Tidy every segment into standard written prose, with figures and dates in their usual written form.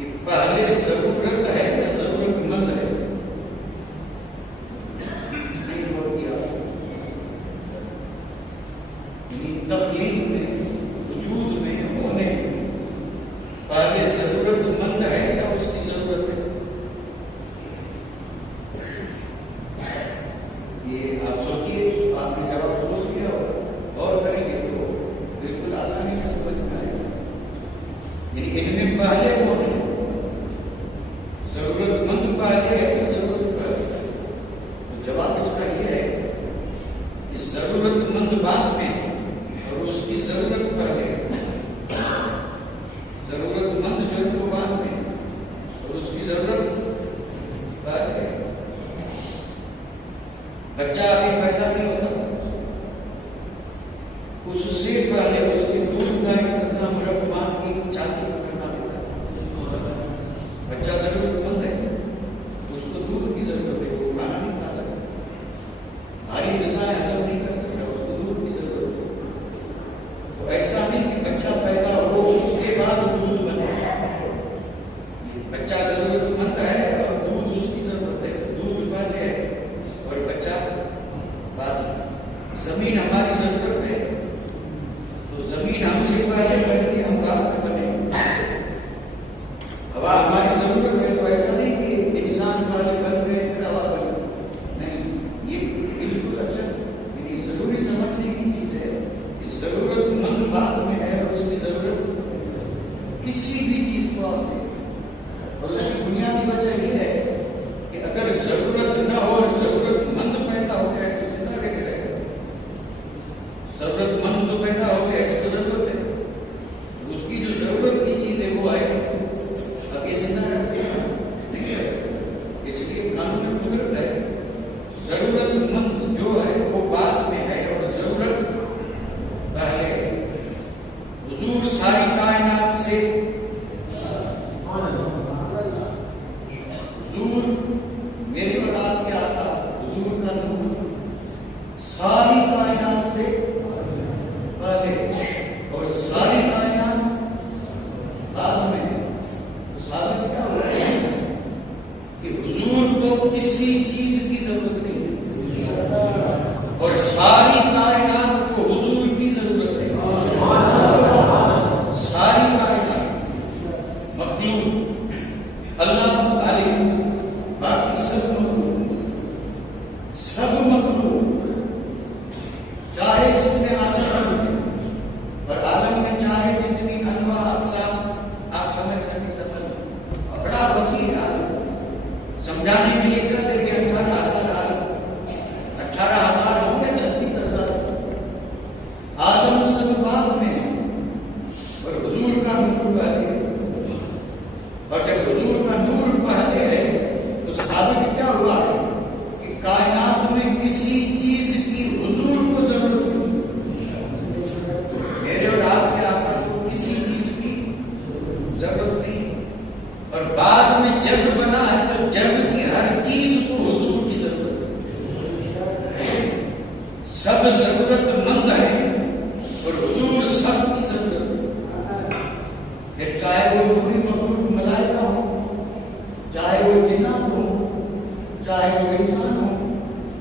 کہ پہلے ضرورت ہے یا ضرورت مند ہے؟ نہیں ہوتی آپ تخلیق میں، وجود میں، ہونے میں پہلے ضرورت مند ہے یا اس کی ضرورت ہے؟ یہ آپ سوچیے، آپ نے جواب سوچ لیا اور کریں گے تو بالکل آسانی سے سمجھ میں آئے گا۔ یعنی ان میں پہلے کون ہے؟ ضرورت مند پہلے ہے یا ضرورت پہلے؟ تو جواب اس کا یہ ہے کہ ضرورت مند بعد میں اور اس کی ضرورت پہلے ہے۔ ضرورت مند جو ہے وہ بعد میں اور اس کی ضرورت پہلے ہے۔ بچہ ابھی پیدا نہیں ہوتا، اس سے پہلے اس کے دودھ کا انتظام رب ماں کی چھاتی پر کرنا پڑتا ہے۔ بچہ ضرورت مند ہے، اس کو دودھ کی ضرورت ہے، وہ کھانا نہیں کھا سکتا، بھاری غذائیں ہضم نہیں کر سکتا، اس کو دودھ کی ضرورت ہے۔ تو ایسا نہیں کہ بچہ پیدا ہو اس کے بعد دودھ بنے۔ بچہ ضرورت مند ہے اور دودھ اس کی ضرورت ہے، دودھ پہلے ہے اور بچہ بعد میں۔ زمین ہماری ضرورت ہے تو زمین ہم سے پہلے بنی، ہم بعد میں بنے۔ ہوا ہماری ضرورت ہے تو ایسا نہیں کہ انسان پہلے بن گئے پھر ہوا بنی، نہیں، یہ بالکل اچھا یعنی ضروری سمجھنے کی چیز ہے کہ ضرورت مند بعد میں ہے اور اس کی ضرورت کسی بھی چیز کو آپ دیں۔ اور اس کی بنیادی وجہ یہ ہے کہ اگر ضرورت نہ ہو اور ضرورت مند پیدا ہو جائے تو زندہ کیسے رہے گا؟ ضرورت مند تو پیدا ہو گیا، اس کو ضرورت ہے، اس کی جو ضرورت کی چیز ہے وہ آئے، اب یہ زندہ رہ سکتا نہیں رہ سکتا۔ اس لیے قانون قدرت ہے، ضرورت مند جو ہے وہ بعد میں ہے اور ضرورت پہلے ہے۔ حضور ساری کائنات سے، حضور میرے اولاد کے آقا، حضور کا نور ساری کائنات سے پہلے اور ساری کائنات بعد میں۔ ثابت کیا ہو رہا ہے کہ حضور کو کسی چیز کی ضرورت نہیں اور ساری کائنات کو حضور کی ضرورت ہے۔ ساری کائنات مخلوق، اللہ خالق، باقی سب مخلوق، سب مخلوق چاہے جتنے عالم ہیں اور عالم میں چاہے جتنی انواع اقسام آپ سمجھ سکیں، بڑا وسیع عالم، سمجھانے کے لیے کہتے ہیں کہ 18,000 عالم، 18,000 ہوں گے 36,000 عالم سب بعد میں اور حضور کا نور پہلے ہے۔ اور جب حضور کا نور پہلے ہے تو ثابت کیا ہوا ہے کہ کائنات میں کسی چیز کی حضور کو ضرورت نہیں، میرے اور آپ کے آقا کو کسی چیز کی ضرورت نہیں۔ اور بعد میں جگ بنا ہے تو جگ کی ہر چیز کو حضور کی ضرورت ہے۔ سب ضرورت مند ہے اور حضور سب کی ضرورت ہے۔ پھر چاہے وہ پوری مخلوق ملائکہ ہو، چاہے وہ جنات ہو، چاہے وہ انسان ہو،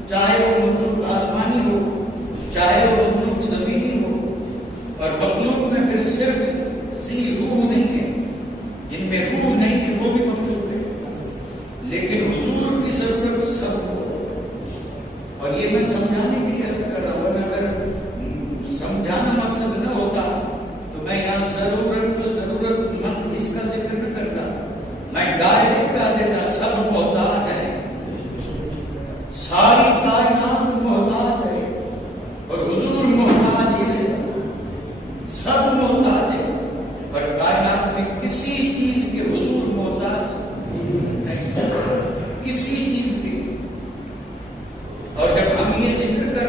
چاہے وہ مخلوق آسمانی ہو، چاہے وہ مخلوق زمینی ہو، اور مخلوق میں پھر صرف ذی روح نہیں ہے، جن میں روح نہیں ہے وہ بھی مخلوق ہے، لیکن حضور کی ضرورت سب کو۔ اور یہ میں سمجھانے کے لیے عرض کر رہا ہوں، اگر سمجھانا مقصد نہ ہوتا تو میں یہاں ضرورت مند اس کا ذکر نہ کرتا، میں ڈائریکٹ کہہ دیتا سب محتاج ہے، ساری کائنات محتاج ہے اور حضور محتاج ہے، سب محتاج ہے، اور کائنات میں کسی چیز کے حضور محتاج نہیں، کسی چیز کے۔ اور جب ہم یہ ذکر کر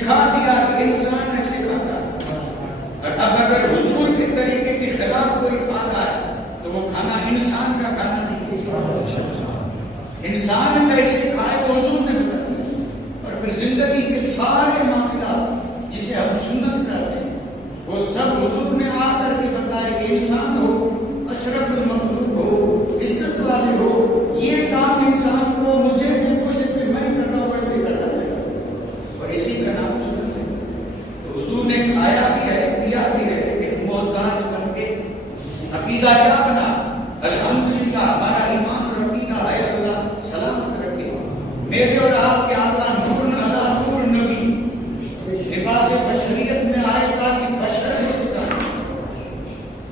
سکھا دیا کہ انسان نے سکھاتا ہے. اور اب اگر حضور کے طریقے کے خلاف کوئی کھانا ہے تو وہ کھانا انسان کا کھانا نہیں ہے. انسان کیسے کھائے وہ حضور نے بتایا. اور پھر زندگی کے سارے معاملات جسے ہم سنت کہتے ہیں وہ سب حضور نے آ کر کے بتایا کہ انسان ہو، اشرف المخلوق ہو، عزت والے ہو، یہ کام انسان کو مجھے جیسے میں کرتا ہوں ویسے کرنا چاہیے. اور اسی کا نام سنت ہے. تو حضور نے کھایا بھی ہے، پیا بھی ہے، لیکن محتاج بن کے عقیدہ کیا بنا؟ الحمدللہ ہمارا ایمان اور عقیدہ ہے اللہ سلامت رکھے. میرے اور آپ کے آقا نور علی نور نبی لباس بشریت میں آئے تاکہ بشر کو سکھائیں،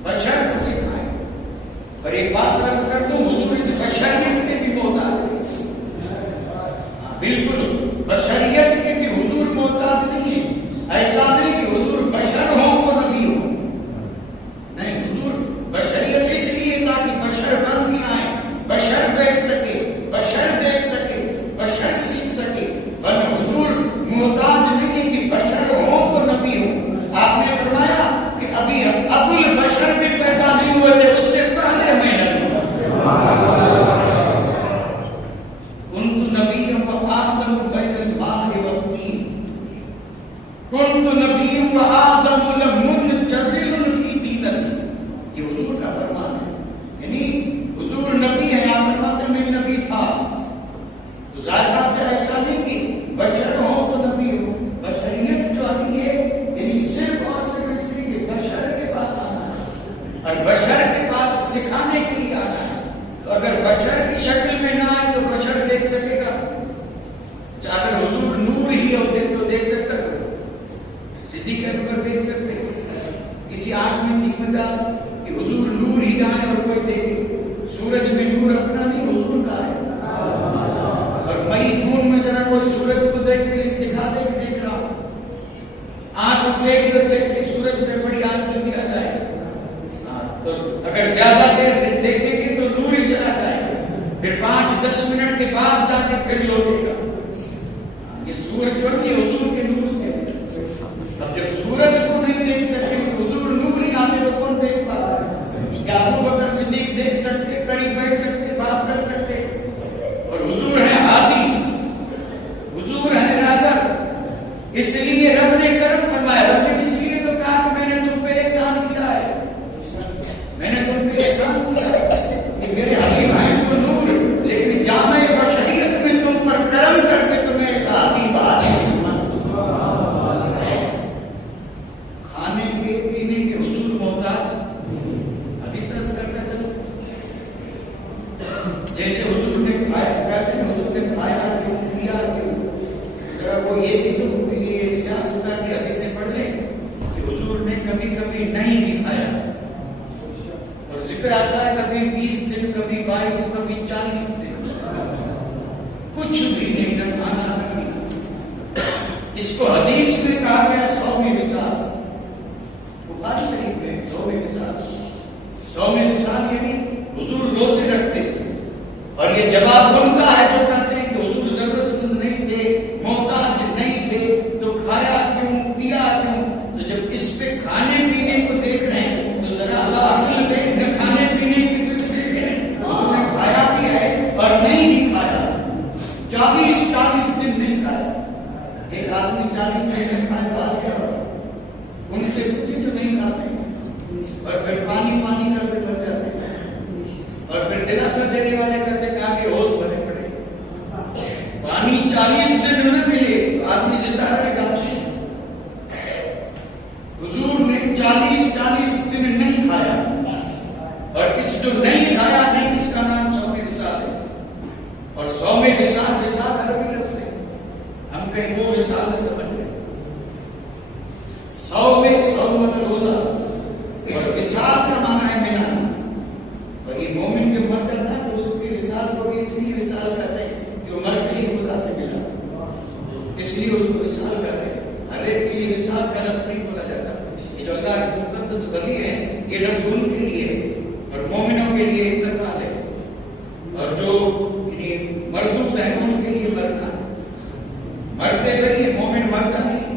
بشر کو سکھائیں. اور ایک بات عرض کر دوں، حضور اس بشریت کے بھی محتاج نہیں. بالکل بشریت کے بھی حضور محتاج نہیں ہے. ایسا نہیں کہ حضور بشر ہوں تو نبی ہوں. نہیں، حضور بشریت اس لیے تاکہ بشر بن کے آئیں، بشر بیٹھ سکے، بشر دیکھ سکے، بشر سیکھ سکے. ورنہ حضور محتاج نہیں کہ بشر ہوں تو نبی ہوں. آپ نے فرمایا کہ ابھی ابو البشر بھی پیدا نہیں ہوئے تھے، اس سے پہلے میں نبی ہوں. كنت نبيا وآدم بين الماء والطين كنت نبيا وآدم لمنجدل في دينتي. یہ حضور کا فرمان ہے. یعنی حضور نبی ہے، آپ فرماتے میں نبی تھا. تو ظاہر بات ہے ایسا نہیں کہ بشر ہو تو نبی ہو. بشریت جو آتی ہے یعنی صرف اور صرف اس لیے کہ بشر کے پاس آنا ہے اور بشر کے پاس سکھانے کے لیے آنا ہے. تو اگر بشر کی شکل میں نہ آئے تو بشر دیکھ سکے گا؟ اگر حضور نور ہی ہو تو دیکھ سکتا ہے. صدیق اکبر دیکھ سکتے، کسی آنکھ میں چیختا کہ حضور نور ہی آئے اور کوئی دیکھے. سورج میں نور اپنا نہیں، حضور کا ہے. اور مئی جون میں ذرا کوئی سورج کو دیکھ کے دکھا دے کہ دیکھ رہا ہوں، آنکھ اٹھے گی اور دیکھ سورج میں بڑی آنکھ جلدی آ جائے. تو اگر زیادہ دیر دیکھیں گے تو نور ہی چلا جائے گا. پھر 5-10 منٹ کے بعد جا کے پھر لوٹے گا. یہ سورج جو ہے حضور کے نور سے. اب جب سورج کو نہیں دیکھ سکتے تو حضور نور ہی آتے تو کون دیکھ پا رہا ہے؟ کیا ابو بکر صدیق دیکھ سکتے، قریب بیٹھ سکتے، بات کر سکتے؟ اور حضور ہے ہادی، حضور ہے راہبر. اس لیے رب نے کرم فرمایا. رب نے اس لیے تو کہا کہ میں نے تم پہ احسان کیا ہے، میں نے تم پہ احسان کیا ہے کہ میرے حبیب ہیں تو نور، لیکن جامع بشریت میں تم پر کرم کر کے تمہیں احسان دی بات. کھانے کے پینے کے حضور محتاج. حدیث کرتا چلو جیسے حضور نے کھایا، کہتے ہیں حضور نے کھایا پیا. ذرا وہ یہ بھی تو یہ سیاست کی حدیثیں پڑھ لیں کہ حضور نے کبھی کبھی نہیں بھی کھایا. اور ذکر آتا ہے کبھی 20 دن، کبھی 22، کبھی 40 دن کچھ بھی نہیں، نہ کھانا نہ پینا. اس کو حدیث میں کہا گیا 100 میں مثال. بخاری شریف میں 100 میں مثال. 100 میں مثال یعنی حضور روزے رکھتے تھے. اور یہ جواب ان کا ہے جو کہتے ہیں کہ حضور ضرورت مند نہیں تھے، محتاج نہیں تھے، تو کھایا کیوں، پیا کیوں؟ تو جب اس پہ کھانے پینے کو دیکھ رہے ہیں تو ذرا اللہ عقل دیکھ، نہ کھانے پینے کی بھی دیکھیں. حضور نے کھایا بھی ہے اور نہیں بھی کھایا. 40 دن نہیں کھایا. ایک آدمی 40 دن میں کھانے والے ان سے پوچھے جو نہیں کھاتے اور پھر پانی کرتے بن جاتے اور پھر دلاسا دینے والے کرتے کہا کہ روز بھرے پڑے. پانی 40 دن نہ ملے تو آدمی زندہ رہے گا. حضور نے 40 دن نہیں کھایا. اور اس جو نہیں کھایا نہیں، اس کا نام 100 میں مثال ہے. اور 100 میں مثال عربی لفظ ہے. ہم کہیں وہ مثال میں سمجھ لیں. 100 میں 100 مطلب روزہ اور مثال کا معنی ہے ملانا. اور یہ مومن جو مر کرتا ہے تو اس کی مثال کو بھی اس لیے مثال کہتے ہیں کہ وہ مر کے ہی خدا سے ملا، اس لیے اس کو مثال کہتے ہیں. ہر ایک کے لیے مثال کا لفظ نہیں بولا جاتا. یہ جو اللہ کے مقدس ولی ہے یہ لفظ ان کے لیے اور مومنوں کے لیے انتقال ہے. اور جو مردود ہے ان کے لیے مرنا، مرتے کریے مومن مرتا نہیں.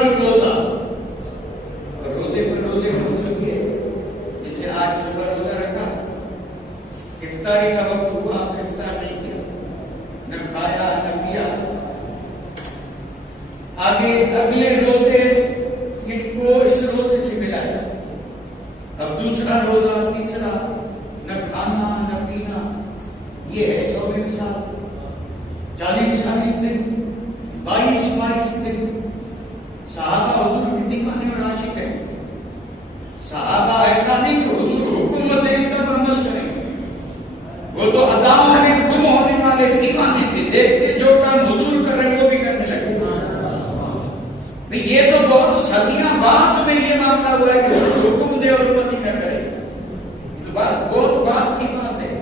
افطاری روزہ، اور روزے پر روزے کا مطلب یہ جیسے آج صبح روزہ رکھا، افطاری کا وقت ہوا، آپ نے افطار نہیں کیا، نہ کھایا نہ پیا، آگے اگلے روزے ان کو اس روزے سے ملا ہے، اب دوسرا روزہ، تیسرا، نہ کھانا نہ پینا، یہ ہے 100 مثال، 40 دن، 22 دن۔ صحابہ حضور کے دیوانے اور عاشق ہیں، صحابہ ایسا نہیں کہ حضور حکم دیں تب عمل کریں، وہ تو اداؤں میں گم ہونے والے دیوانے تھے، دیکھتے جو کام حضور کر رہے ہیں وہ بھی کرنے لگے۔ یہ تو بہت صدیاں بعد میں یہ معاملہ ہوا ہے کہ حکم دے اور امت نہ کرے، تو بہت بات کی بات ہے۔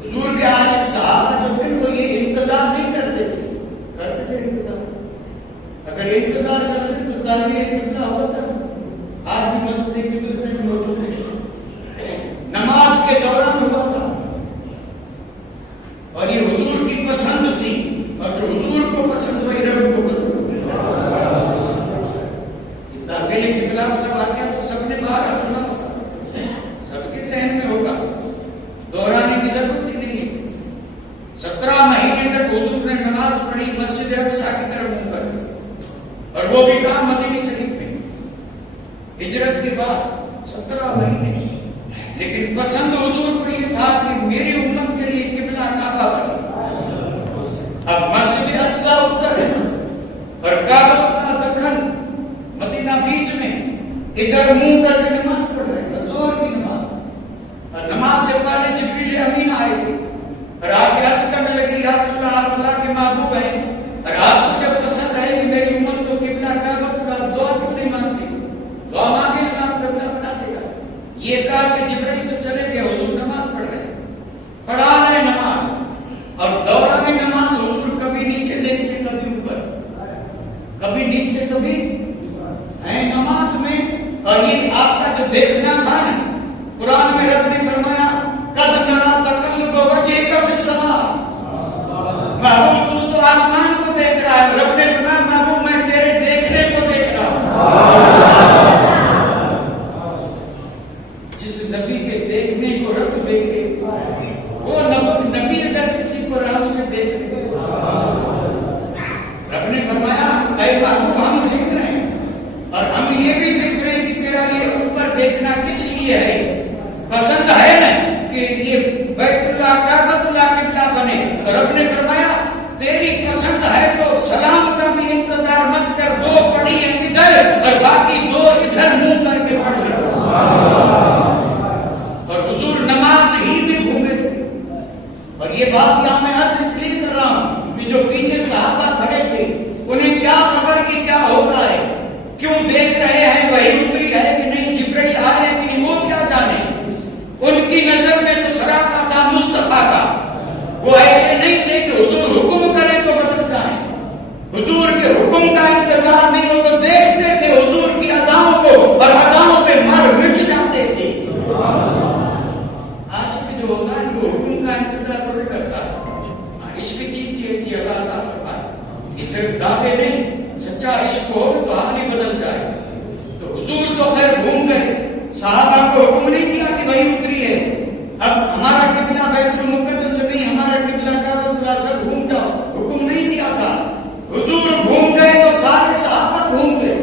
حضور کے عاشق صحابہ جو تھے وہ یہ انتظار نہیں کرتے تھے، کرتے تھے انتظار، اگر انتظار کرتے تو تعلیم اتنا ہوتا۔ آج بھی مسجد کے ملتے موجود ہے، نماز کے دوران ہوا تھا، اور یہ حضور کی پسند تھی، اور جو حضور کو پسند وہی رب کو پسند۔ اکیلے قبلہ مطلب آ گیا تو سب نے باہر سنا ہوگا، سب کے ذہن میں ہوگا، دہرانے کی ضرورت ہی نہیں ہے۔ 17 مہینے تک حضور نے نماز پڑھی مسجد اقصی کی طرف منہ کر، اور وہ بھی کہاں مدینہ شریف میں، ہجرت کے بعد 17 مہینے، لیکن پسند حضور کو یہ تھا کہ میری امت کے لیے قبلہ کعبہ بنے۔ اب مسجد اقصی اتر ہے اور کعبہ کا دکن، مدینہ بیچ میں، ادھر منہ کر کے نماز پڑھ رہے ہیں، زور کی نماز، اور نماز سے پہلے جبریل امین آئے تھے اور آپ کے عرض کرنے لگے یا رسول اللہ، آپ اللہ کے محبوب ہیں، اور آپ کو جب پسند ہے کہ میری امت کو قبلہ کعبہ کا دعا کیوں نہیں مانتے، دعا مانگے اللہ قبلہ بنا دے گا۔ یہ کہا کہ جبریل تو چلے گئے، حضور نماز پڑھ رہے ہیں، پڑھا رہے نماز، اور دوران نماز حضور کبھی نیچے دیکھتے کبھی اوپر، کبھی نیچے کبھی ہے نماز میں۔ اور یہ آپ کا جو دیکھنا تھا نا، قرآن میں رب نے فرمایا قد نرا تقلب وجهك في السماء، محبوب تو آسمان کو دیکھ رہا ہے، رب نے فرمایا محبوب میں تیرے دیکھنے کو دیکھ رہا ہوں۔ جس نبی کے دیکھنے کو رب دیکھے، وہ نبی اگر کسی کو رام سے دیکھے، رب نے فرمایا اے محبوب ہم دیکھ رہے ہیں، اور ہم یہ بھی دیکھ رہے ہیں کہ تیرا یہ اوپر دیکھنا کس لیے ہے، پسند ہے نا کہ یہ بیت اللہ کعبۃ اللہ قبلہ بنے، اور رب نے فرمایا تیری پسند ہے تو سلام کا بھی انتظار مت کر، 2 پڑھی ہیں ادھر اور باقی 2 ادھر منہ کر کے پڑھ لے۔ اور حضور نماز ہی میں گھومے تھے، اور یہ بات یہاں میں عرض اس لیے کر رہا ہوں کہ جو پیچھے صحابہ کھڑے تھے انہیں کیا خبر کہ کیا ہوتا ہے، کیوں دیکھ رہے ہیں، وہی اتری ہے کہ نہیں، جبرائیل آ رہے کہ نہیں، وہ کیا جانے۔ ان کی نظر میں تو سراپا تھا مصطفیٰ کا، وہ ایسے نہیں تھے کہ حضور حکم کرے تو بدل جائیں، حضور کے حکم کا انتظار نہیں ہو تو دیکھتے تھے حضور کی اداؤں کو، اور اداؤں پہ مر مٹ جاتے تھے۔ عاشق جو ہوتا ہے وہ حکم کا انتظار نہیں کرتا، عشق کی چیز تھی اللہ عطا فرمائے، یہ صرف دعوے نہیں، سچا عشق ہو تو حال ہی بدل جائے۔ تو حضور تو خیر گھوم گئے، صحابہ کو حکم نہیں کیا کہ بھائی اتری ہے، اب ہمارا قبلہ بیت المقدس سے نہیں، ہمارا قبلہ کعبۃ اللہ سے گھوم جاؤ، حکم نہیں دیا تھا۔ حضور گھوم گئے تو سارے صحابہ گھوم گئے،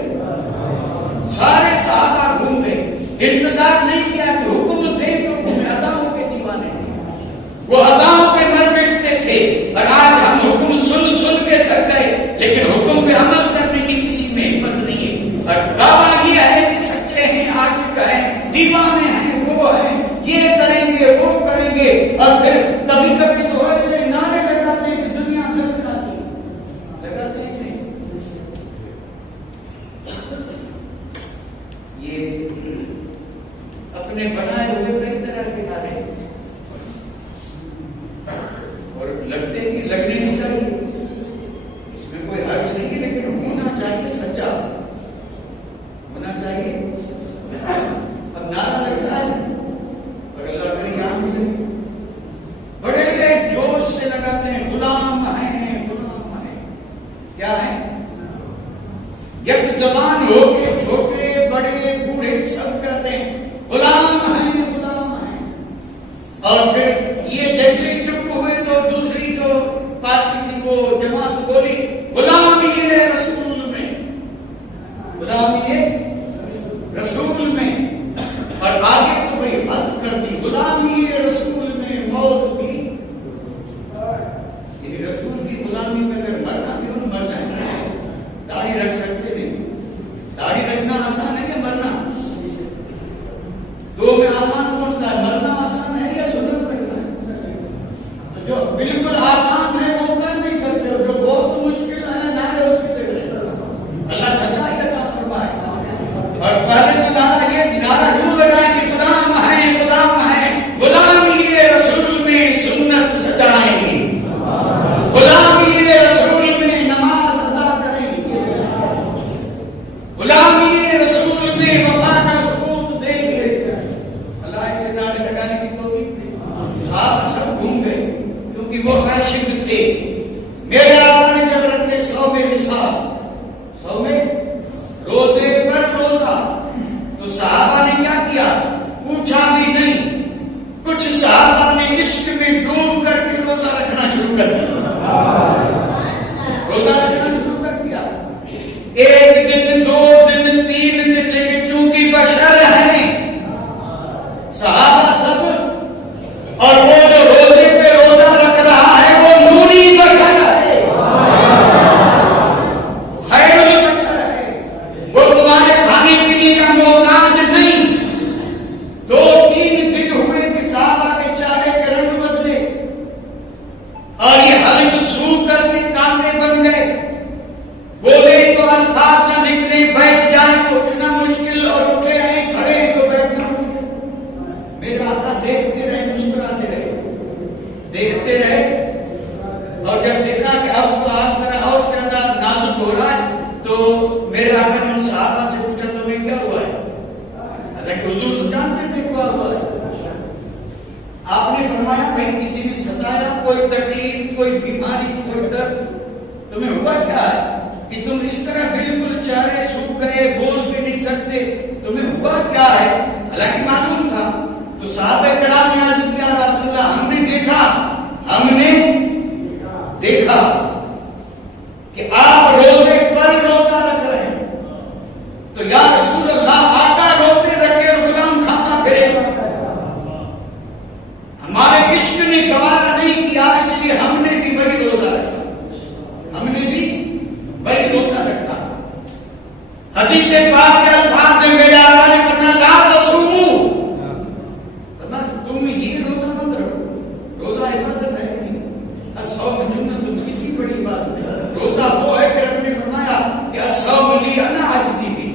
سارے صحابہ گھوم گئے، انتظار نہیں کیا کہ حکم دے تو گھومے، اداؤں کے دیوانے تھے، وہ اداؤں پہ مر مٹتے تھے، اور آج ہم حکم سن سن کے تھک گئے، لیکن حکم پہ عمل کرنے کی کسی میں ہمت نہیں ہے، اور دعویٰ یہ ہے کہ سچے ہیں، عاشق ہیں، دیوانے ہیں، وہ ہیں، یہ کریں گے وہ کریں گے، اور پھر کبھی کبھی تو ایسے نعرے لگاتے ہیں کہ دنیا لگاتے تھے۔ یہ اپنے بنائے ہوئے کئی طرح کے نعرے، اور لگتے کہ لگنے نہیں چاہیے، اس میں کوئی حرج نہیں ہے، لیکن ہونا چاہیے سچا ہونا چاہیے۔ اب نعرہ لگتا ہے اور اللہ کرے یہاں ملے، بڑے جوش سے لگاتے ہیں، غلام ہیں غلام ہیں، کیا ہے یک زبان ہو کے چھوٹے بڑے بوڑھے سب کہتے ہیں غلام ہیں غلام ہیں. اور پھر یہ جیسے ہی چپ ہوئے تو دوسری جو پارٹی تھی وہ جماعت بولی غلامی رسول میں، غلامی رسول میں. اور آگے تو بھائی حد کر دی غلامی رسول میں موت بھی. یعنی رسول کی غلامی میں اگر مرنا بھی ہو مر جائے. داڑھی رکھ سکتے نہیں، داڑھی رکھنا آسان ہے کہ مرنا؟ دو میں آسان کون سا ہے؟ مرنا آسان ہے یا سنت رکھنا ہے؟ جو بالکل آسان ہے وہ کر نہیں سکتے، جو بہت مشکل ہے نہ اس کے لیے اللہ سچائی کا کام فرمائے. اور پہلے تو نعرہ یہ نعرہ کیوں لگائیں کہ غلام ہیں غلام ہیں، غلامی رسول میں سنت سجائیں گے، غلامی رسول میں نماز ادا کریں گے، غلامی رسول میں وفا کا ثبوت دیں گے. اللہ ایسے نعرے لگانے کی توفیق دے. صحابہ سب گھوم گئے کیونکہ وہ عاشق تھے. میرے آقا نے جب رکھے 100 میں نصاب، 100 میں روزے پر روزہ، تو صحابہ نے کیا کیا؟ پوچھا بھی نہیں. کچھ صحابہ نے عشق میں ڈوب کر کے روزہ رکھنا شروع کر دیا، روزہ رکھنا شروع کر دیا. ایک دن 2 دن 3 دن، لیکن چونکہ بشر ہیں صحابہ سب، اور وہ جو روزے پہ روزہ رکھ رہا ہے وہ نوری بشر ہے، خیر البشر ہے، وہ تمہارے کھانے پینے کا محتاج نہیں. 2-3 دن ہوئے کہ صحابہ کے چہرے کے رنگ بدلے اور یہ حلق سو کر کے کانٹے بن گئے. بولے تو الفاظ نہ نکلے، بیٹھ جائیں تو اٹھنا مشکل، اور اٹھے ہیں کھڑے تو بیٹھنا مشکل. میرے آقا دیکھتے رہے، مسکراتے رہے، دیکھتے رہے. اور جب دیکھا کہ اب تو آپ ذرا اور زیادہ نازک ہو رہا ہے تو میرے آقا نے ان صحابہ سے پوچھا تمہیں کیا ہوا ہے؟ حالانکہ حضور تو جانتے تھے کیا ہوا ہے. آپ نے فرمایا کہیں کسی نے ستایا، کوئی تکلیف، کوئی بیماری، کوئی درد، تمہیں ہوا کیا ہے کہ تم اس طرح بالکل چہرے سوکھ گئے، بول بھی نہیں سکتے، تمہیں ہوا کیا ہے؟ حالانکہ معلوم تھا. تو صحابہ کرام نے عرض کیا رسول اللہ ہم نے دیکھا کہ آپ روزے پر روزہ رکھ رہے ہیں. تو یا رسول اللہ آقا روزے رکھے اور غلام کھاتا پھرے. ہمارے عشق نے گوارا نہیں کیا، اس لیے ہم نے بھی وہی روزہ رکھا، ہم نے بھی وہی روزہ رکھا. حدیث پاک کے الفاظ میں میرے آقا نے فرمایا لا تصوموا، تم یہ روزہ مت رکھو. روزہ عبادت ہے نہیں، الصوم جنۃ، کتنی بڑی بات ہے. روزہ وہ ہے کہ رب نے فرمایا کہ الصوم لی انا عاجزی بھی.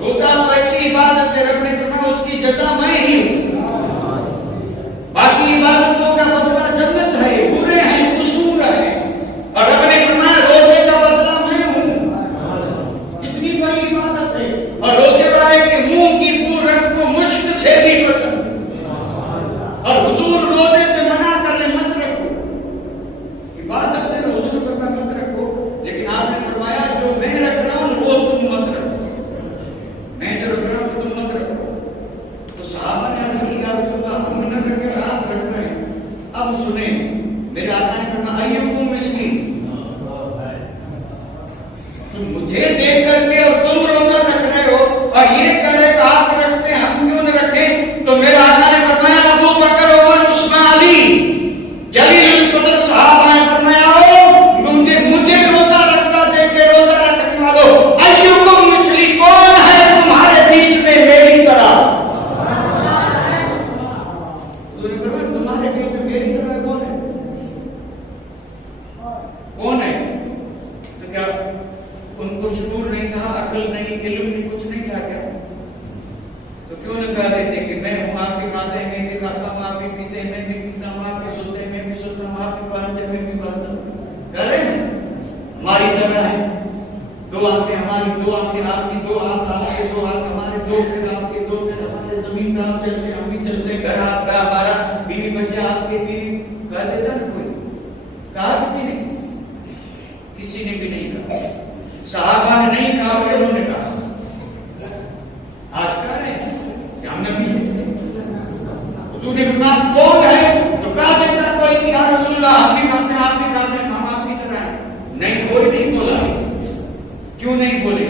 روزہ تو ایسی عبادت ہے رب نے فرمایا اس کی جزا میں ہی ہوں. باقی عبادتوں کا بدلہ جنت ہے، برے ہیں، قصور ہے، اور رب نے فرمایا روزے کا بدلہ میں ہوں. اتنی بڑی عبادت ہے. اور روزے والے کے منہ کی بو رب کو مشک سے بھی پسند ہے. اور حضور روزے سے منع کر لے مت رکھو، عبادت سے حضور کرنا مت رکھو، لیکن آپ نے فرمایا جو میں رکھ رہا ہوں وہ تم مت رکھو، میں جو رکھ رہا ہوں تم مت رکھو. تو صحابہ نے عرض کیا رسول اللہ ہم نہ رکھے آپ رکھ رہے ہیں. اب سنیں میرے آقا نے فرمایا ایکم مثلی، تم مجھے دیکھ کر کے اور تم روزہ رکھ رہے ہو اور یہ کرے کہ آپ رکھتے ہیں ہم کیوں نہ رکھیں. تو میرے آقا نے فرمایا ابو بکر عمر عثمان علی جلیل القدر صحابہ نے فرمایا مجھے روزہ رکھتا دیکھ کے روزہ رکھنے والوں ایکم مثلی، کون ہے تمہارے بیچ میں میری طرح؟ تمہارے بیچ میں میری طرح کون ہے؟ کون ہے؟ تو کیا ان کو شعور نہیں تھا، عقل نہیں، علم نہیں، کچھ نہیں تھا کیا؟ تو کیوں نہ کہہ دیتے کہ میں ہوں آپ کے مادے میں بھی کھاتا ہوں، آپ کے پیتے میں بھی پیتا ہوں، آپ کے سوتے میں بھی سوتا ہوں، آپ کے باندھے میں بھی باندھتا ہوں. کہہ رہے ہیں ہماری طرح ہے، 2 آنکھیں ہماری، 2 آنکھیں آپ کی، 2 ہاتھ آپ کے، 2 ہاتھ ہمارے، 2 پیر آپ کے، 2 پیر ہمارے. زمین پہ آپ چلتے ہم بھی چلتے، گھر آپ کا ہمارا، بیوی بچے آپ کے، بیوی. کہہ دیتا نا کوئی؟ کہا کسی نے بھی نہیں کہا. صحابہ کہا نہیں کہا کہ انہوں نے کہا آج کہہ رہے ہیں کہ ہم نبی ہیں حضور نے کہا کون ہے تو کہا دیتا کوئی نہیں یا رسول اللہ ہم بھی کہتے ہیں آپ بھی کہتے ہیں ہم آپ کی طرح ہیں نہیں کوئی نہیں بولا کیوں نہیں بولے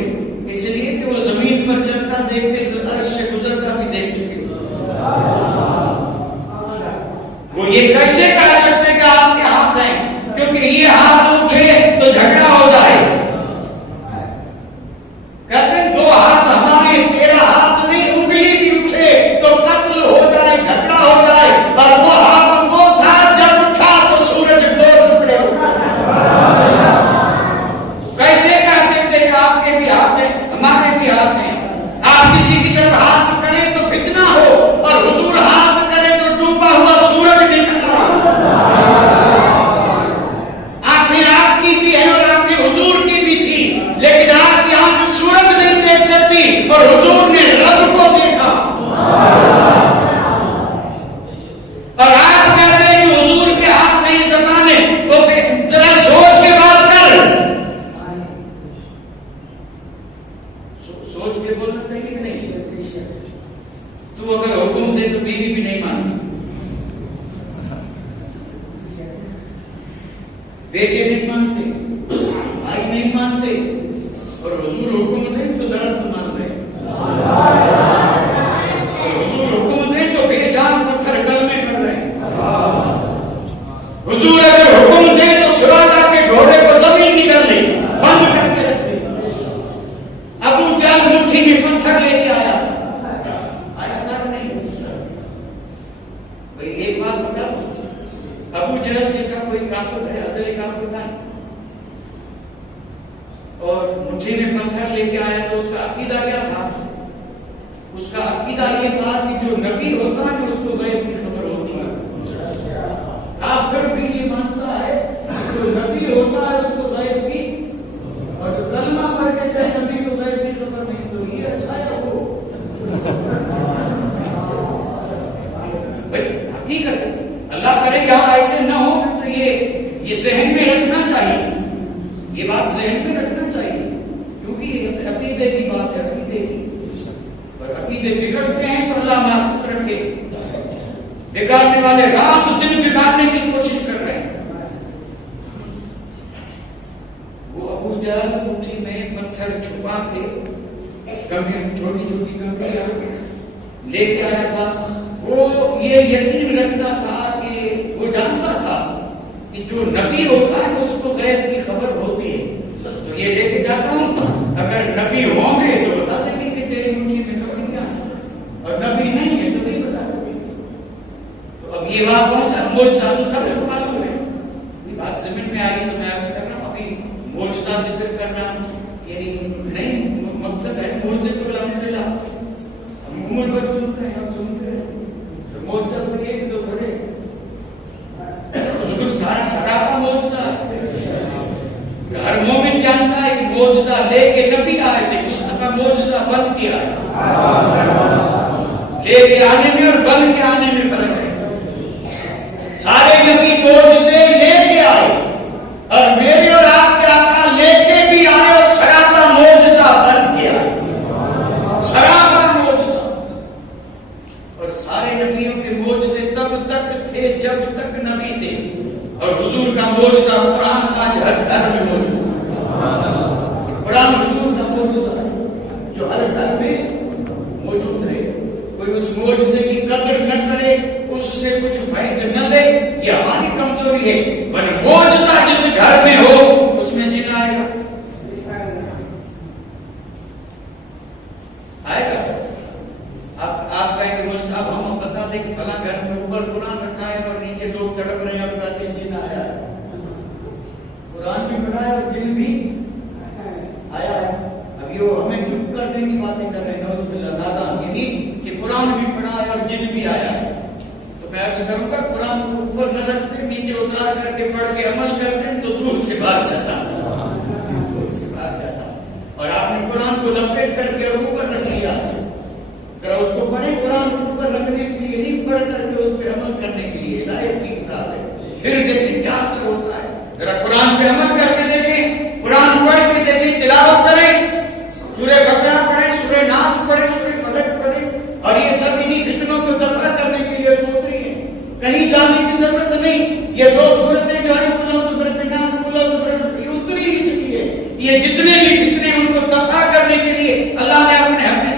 اس لیے کہ وہ زمین پر چلتا دیکھتے تو عرش سے گزرتا بھی دیکھ چکے وہ یہ کیسے کہہ سکتے کہ آپ کے ہاتھ ہیں کیونکہ یہ ہاتھ اٹھے تو جھگڑا ہو جائے کہتے ہیں دو ہاتھ ہمارے تیرا ہاتھ نہیں انگلی بھی اٹھے تو قتل ہو جائے جھگڑا ہو جائے اور وہ ہاتھ وہ تھا جب اٹھا تو سورج دو ٹکڑے ہو کیسے کہتے تھے کہ آپ کے بھی ہاتھ ہیں ہمارے بھی ہاتھ ہیں آپ کسی کی طرف ہاتھ کریں تو فتنہ ہو اور حضور ہاتھ کرے تو ڈوبا ہوا سورج نکل رہا آنکھیں آپ کی بھی ہیں اور آنکھیں حضور کی بھی تھی لیکن آپ کی آنکھ سورج نہیں دیکھ سکتی اور حضور نے رب کو دیکھا اور آپ کہتے ہیں کہ حضور کے ہاتھ نہیں زبانے تو ذرا سوچ کے بات کر سوچ کے بولنا چاہیے کہ نہیں تو اگر حکم دے تو بیوی بھی نہیں مانتی بیٹے نہیں مانتے بھائی نہیں مانتے اور حضور حکم دے تو درخت مان رہے حضور حکم دے تو بے جان پتھر کلمے کر رہے حضور اگر حکم دے تو سراجا کے گھوڑے کو زمین نکل لے بند کر کے رکھتے ابو جہل مٹھی میں پتھر لے کے آیا تھا نہیں بھائی ایک بات بتا ابو جہل جیسا کوئی کافر ہے ازلی کافر تھا اور مٹھی میں پتھر لے کے آیا تو اس کا عقیدہ کیا تھا اس کا عقیدہ یہ تھا کہ جو نبی ہوتا ہے اس کو غیب کی خبر ہوتی ہے کافر بھی یہ مانتا ہے جو نبی ہوتا ہے اس کو غیب کی اور جو کلمہ پڑھ کے کہتے نبی کو غیب کی خبر نہیں تو یہ اچھا ہے وہ حقیقت اللہ کرے یہاں ایسے نہ ہو تو یہ ذہن میں رکھنا چاہیے یہ بات ذہن میں رکھنا چاہیے کیونکہ یہ عقیدے کی بات ہے عقیدے کی اور عقیدے بگڑتے ہیں تو اللہ محفوظ رکھے بگاڑنے والے رات دن بگاڑنے کی کوشش کر رہے ہیں وہ ابو جہل مٹھی میں پتھر چھپا کے چھوٹی چھوٹی کمپنیاں لے کے آیا تھا وہ یہ یقین رکھتا تھا کہ وہ جانتا تھا کہ جو نبی ہوتا ہے اس کو غیب کی خبر ہوتی ہے تو یہ لے کے جاتا ہوں اگر نبی ہوں گے تو بتا دیں گے کہ تیری مٹھی میں خبر کیا اور نبی نہیں ہے تو نہیں بتا سکتے تو اب یہ بات پہنچا معجزہ تو سب سے معلوم ہے یہ بات زمین میں آ گئی تو میں آگے کر رہا ہوں ابھی معجزہ ذکر کرنا یعنی نہیں مقصد ہے معجزے کو الحمدللہ ہم عمر پر سنتے ہیں ہم سنتے ہیں تو معجزہ کو ایک دو تھوڑے اس کو سارا سراپا معجزہ ہر مومن جانتا ہے کہ معجزہ لے کے نبی آئے تھے اس کا معجزہ بن کے آئے لے کے آنے میں اور بن کے آنے میں فرق ہے سارے نبی معجزے لے کے آئے اور میرے اور آپ کے آقا لے کے بھی آئے اور سراپا معجزہ بن کے آئے سراپا معجزہ اور سارے نبیوں کے معجزے تب تک تھے جب تک نبی تھے اور حضور کا معجزہ قرآن آج ہر گھر میں موجود ہے قرآن حضور کا معجزہ جو ہر گھر میں موجود ہے کوئی اس معجزے کی قدر نہ کرے اس سے کچھ فائدہ نہ لے یہ ہماری کمزوری ہے بلکہ معجزہ جس گھر میں ہو اس میں جن آئے گا آپ کہیں گے صاحب ہم بتا دیں کہ فلاں گھر میں اوپر قرآن رکھا ہے اور نیچے لوگ تڑپ رہے ہیں اور کہتے ہیں جن آیا ہے قرآن بھی پڑھا ہے اور جن بھی آیا ہے ابھی وہ ہمیں چپ کرنے کی باتیں کر رہے ہیں نعوذ باللہ نادان یعنی کہ قرآن بھی پڑھا ہے اور جن بھی آیا ہے تو میں عرض کروں گا قرآن کو اوپر نہ رکھتے نیچے اتار کر کے پڑھ کے عمل کرتے تو دور سے بھاگ جاتا اور آپ نے قرآن کو لپیٹ کر کے اوپر رکھ دیا ذرا اس کو پڑھیں قرآن کو اوپر رکھنے کے لیے نہیں پڑھ کر کے اس پہ عمل کرنے کے لیے ہدایت کی کتاب ہے پھر دیکھیں کیا اثر ہوتا ہے ذرا قرآن پہ عمل کر کے دیکھیں قرآن پڑھ کے دیکھیں تلاوت کریں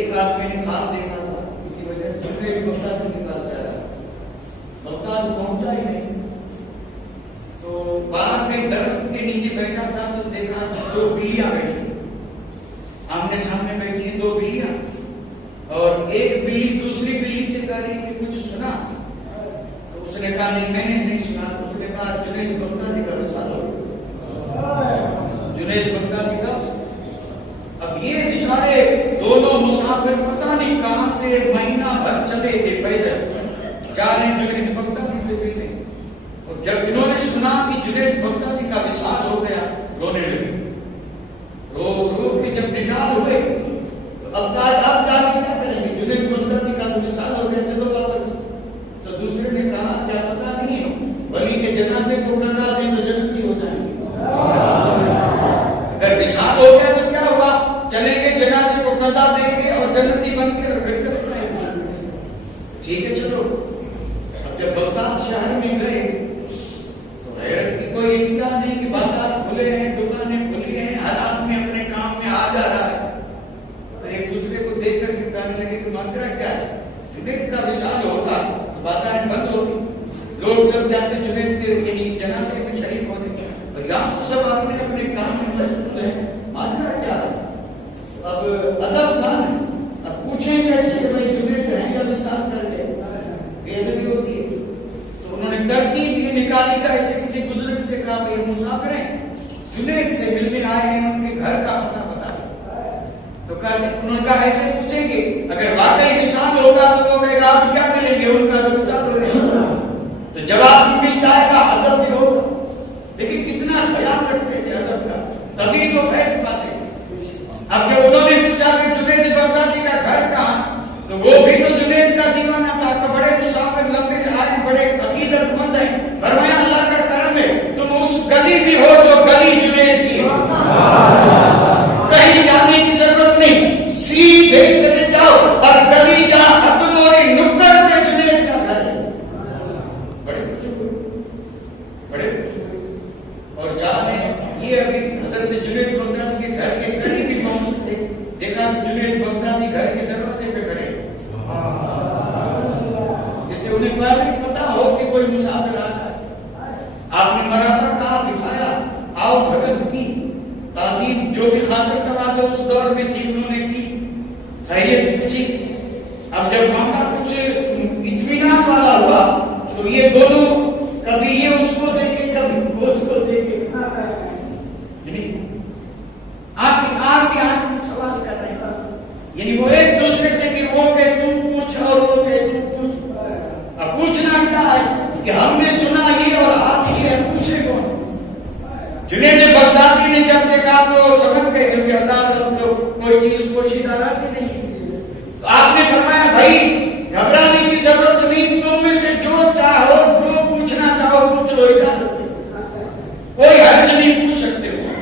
ایک آدمی نے خواب دیکھا تھا، اسی وجہ سے ایک بغداد نکالتا رہا، بغداد پہنچا ہی نہیں، تو باہر کئی درخت کے نیچے بیٹھا تھا تو دیکھا 2 بلیاں بیٹھی، آمنے سامنے بیٹھی ہیں 2 بلیاں، اور ایک بلی دوسری بلی سے کہہ رہی کہ کچھ سنا؟ تو اس نے کہا نہیں میں نے نہیں سنا۔ تو اس نے کہا جنید بغدادی کا وصال ہو گیا، جنید بغدادی کا۔ اب یہ بیچارے دونوں مسافر پتہ نہیں کہاں سے مہینہ بھر چلے تھے پیدل، جا رہے جنید بغدادی سے ملنے، اور جب انہوں نے سنا کہ جنید بغدادی کا وصال ہو گیا رونے لگے، رو رو کے جب نکال ہوئے تو اب کیا کریں گے؟ جنید بغدادی کا تو وصال ہو گیا، چلو واپس۔ تو دوسرے نے کہا کیا پتا نہیں ولی کے جنازے کو کرنا دیں تو جنتی ہو جائیں گے، اگر وصال ہو گیا تو کیا ہوا؟ چلیں گے جنازے کو قضا دیں گے اور جنتی بن کے اور پھر چلے جائیں گے۔ ٹھیک ہے چلو۔ اب جب بغداد شہر میں گئے تو حیرت کی کوئی انتہا نہیں کہ بازار کھلے ہیں، دکانیں کھلی ہیں، ہر آدمی اپنے کام میں آ جا رہا ہے، تو ایک دوسرے کو دیکھ کر کہنے لگے کہ مانگ رہا کیا ہے؟ جنید کا وصال ہوتا تو بازار بند ہوتی، لوگ سب جاتے جنید کے یعنی جنازے میں شریک ہونے، اور یہاں تو سب اپنے اپنے کام میں مشغول ہیں، مانگ رہا کیا ہے؟ اب ادب تھا، اب پوچھیں کیسے کہ بھائی جنید ہے یا وصال کر لے، یہ ادبی ہوتی ہے۔ تو انہوں نے ترتیب یہ نکالی کا ایسے کسی بزرگ سے کہا کہ مسافر ہیں جنید سے ملنے آئے ہیں، ان کے گھر کا پتہ بتا۔ تو انہوں نے کہا ایسے پوچھیں گے، اگر واقعی وصال ہوگا تو وہ کہے گا آپ کیا ملیں گے؟ ان کا تو وصال ہو گیا، تو جواب بھی مل جائے گا، ادب بھی ہوگا۔ لیکن کتنا خیال رکھتے تھے ادب کا، تبھی تو فیض پاتے۔ اب جب انہوں نے پوچھا کہ جنید بغدادی کا گھر کہاں، تو وہ بھی تو جنید کا دیوانہ تھا، تو بڑے مسافر لمبے آئے، بڑے عقیدت مند ہیں، فرمایا اللہ کا کرم ہے تم اس گلی بھی ہو جو گلی جنید کی ہے، کہیں جانے کی ضرورت نہیں، سیدھے چلے جاؤ اور گلی جہاں ختم ہو رہی نکڑ پہ جنید کا گھر ہے۔ بڑے خوش ہوئے، بڑے خوش ہوئے، اور جانے یہ ابھی حضرت جنید بغدادی کے گھر کے قریب بھی پہنچ تھے، دیکھا جنید بغدادی گھر کے دروازے پہ کھڑے، جیسے انہیں پتا ہو کہ کوئی مسافر آ رہا ہے۔ آپ نے مراتب کہا، بٹھایا، آؤ بھگت کی تعظیم جو بھی خاطر تقاضا اس دور میں تھی انہوں نے کی، خیریت پوچھی۔ اب جب معاملہ کچھ اطمینان والا ہوا تو یہ دونوں کبھی یہ اس کو دیکھے کبھی وہ اس کو دیکھے، یعنی آپ کی آنکھ میں سوال کر رہے ہیں، یعنی وہ ایک دوسرے سے کہ وہ کہ تم پوچھ اور وہ کہ تم پوچھ۔ اب پوچھنا کیا ہے کہ ہم نے سنا یہ اور آپ یہ پوچھے کون؟ جنید بغدادی نے جب دیکھا تو سمجھ گئے کہ اللہ تو کوئی چیز پوشیدہ رہتی نہیں، تو آپ نے فرمایا بھائی گھبرانے کی ضرورت نہیں، تم میں سے جو چاہو جو پوچھنا چاہو پوچھ لو، اجازت ہے، کوئی حرج نہیں، پوچھ سکتے ہو۔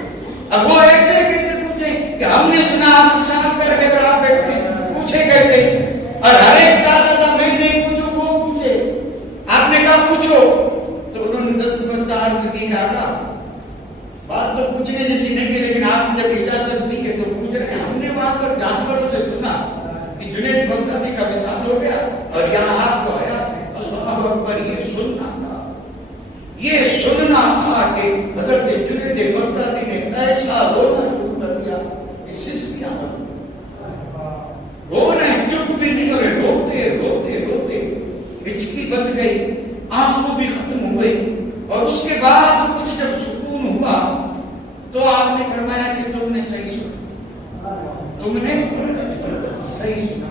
اب وہ ایسے کیسے پوچھیں کہ ہم نے سنا آپ شام کر کے آپ بیٹھے پوچھے کہتے، اور ہر ایک کہا تھا میں نہیں پوچھوں وہ پوچھے، آپ نے کہا پوچھو، تو انہوں نے 10 بستہ عرض کی کہا بات تو پوچھنے جیسی نہیں کی، لیکن آپ نے جب اجازت دی ہے تو پوچھ رہے ہیں۔ ہم نے وہاں پر جانوروں سے سنا کہ جنید بغدادی کا وصال ہو گیا اور یہاں آپ کو آیا، اللہ اکبر، یہ سننا تھا، یہ سننا تھا کہ حضرت جنید بغدادی نے ایسا رونا شروع کر دیا کہ سسکیاں رو رہے ہیں، چپ بھی نہیں ہو رہے، روتے روتے روتے ہچکی بند گئی، آنسو بھی ختم ہوئے، اور اس کے بعد کچھ جب سکون ہوا تو آپ نے فرمایا کہ تم نے صحیح سنا، تم نے صحیح سنا۔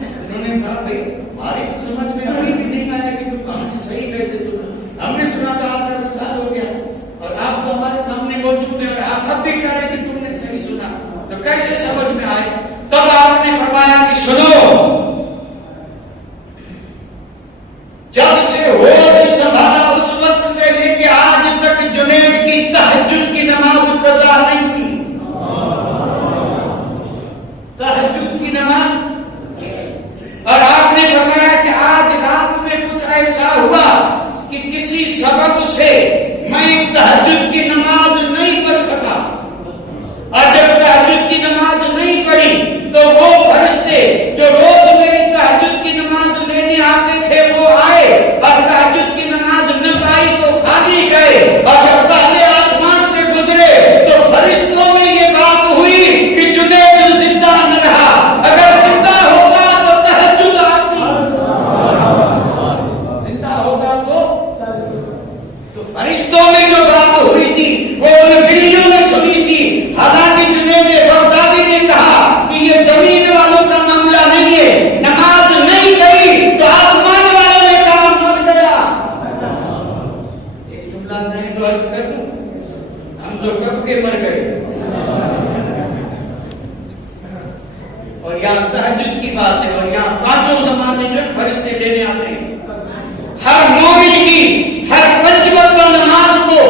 انہوں نے کہا بھائی ہماری تو سمجھ میں ابھی بھی نہیں آیا کہ تم نے صحیح کیسے سنا، ہم نے سنا تھا آپ کا وصال ہو گیا اور آپ تو ہمارے سامنے موجود ہیں اور آپ اب بھی کہہ رہے ہیں کہ تم نے صحیح سنا، تو کیسے سمجھ میں آئے؟ تب آپ نے فرمایا کہ سنو، جب سے ہوش سنبھالا اس وقت سے لے کے آج تک جنید کی تہجد کی نماز قضا نہیں کی، تہجد کی نماز، اور آپ نے فرمایا کہ آج رات بات ہے، اور یہاں پانچوں زمانے میں فرشتے لینے آتے ہیں ہر مومن کی ہر پنج وقت نماز کو،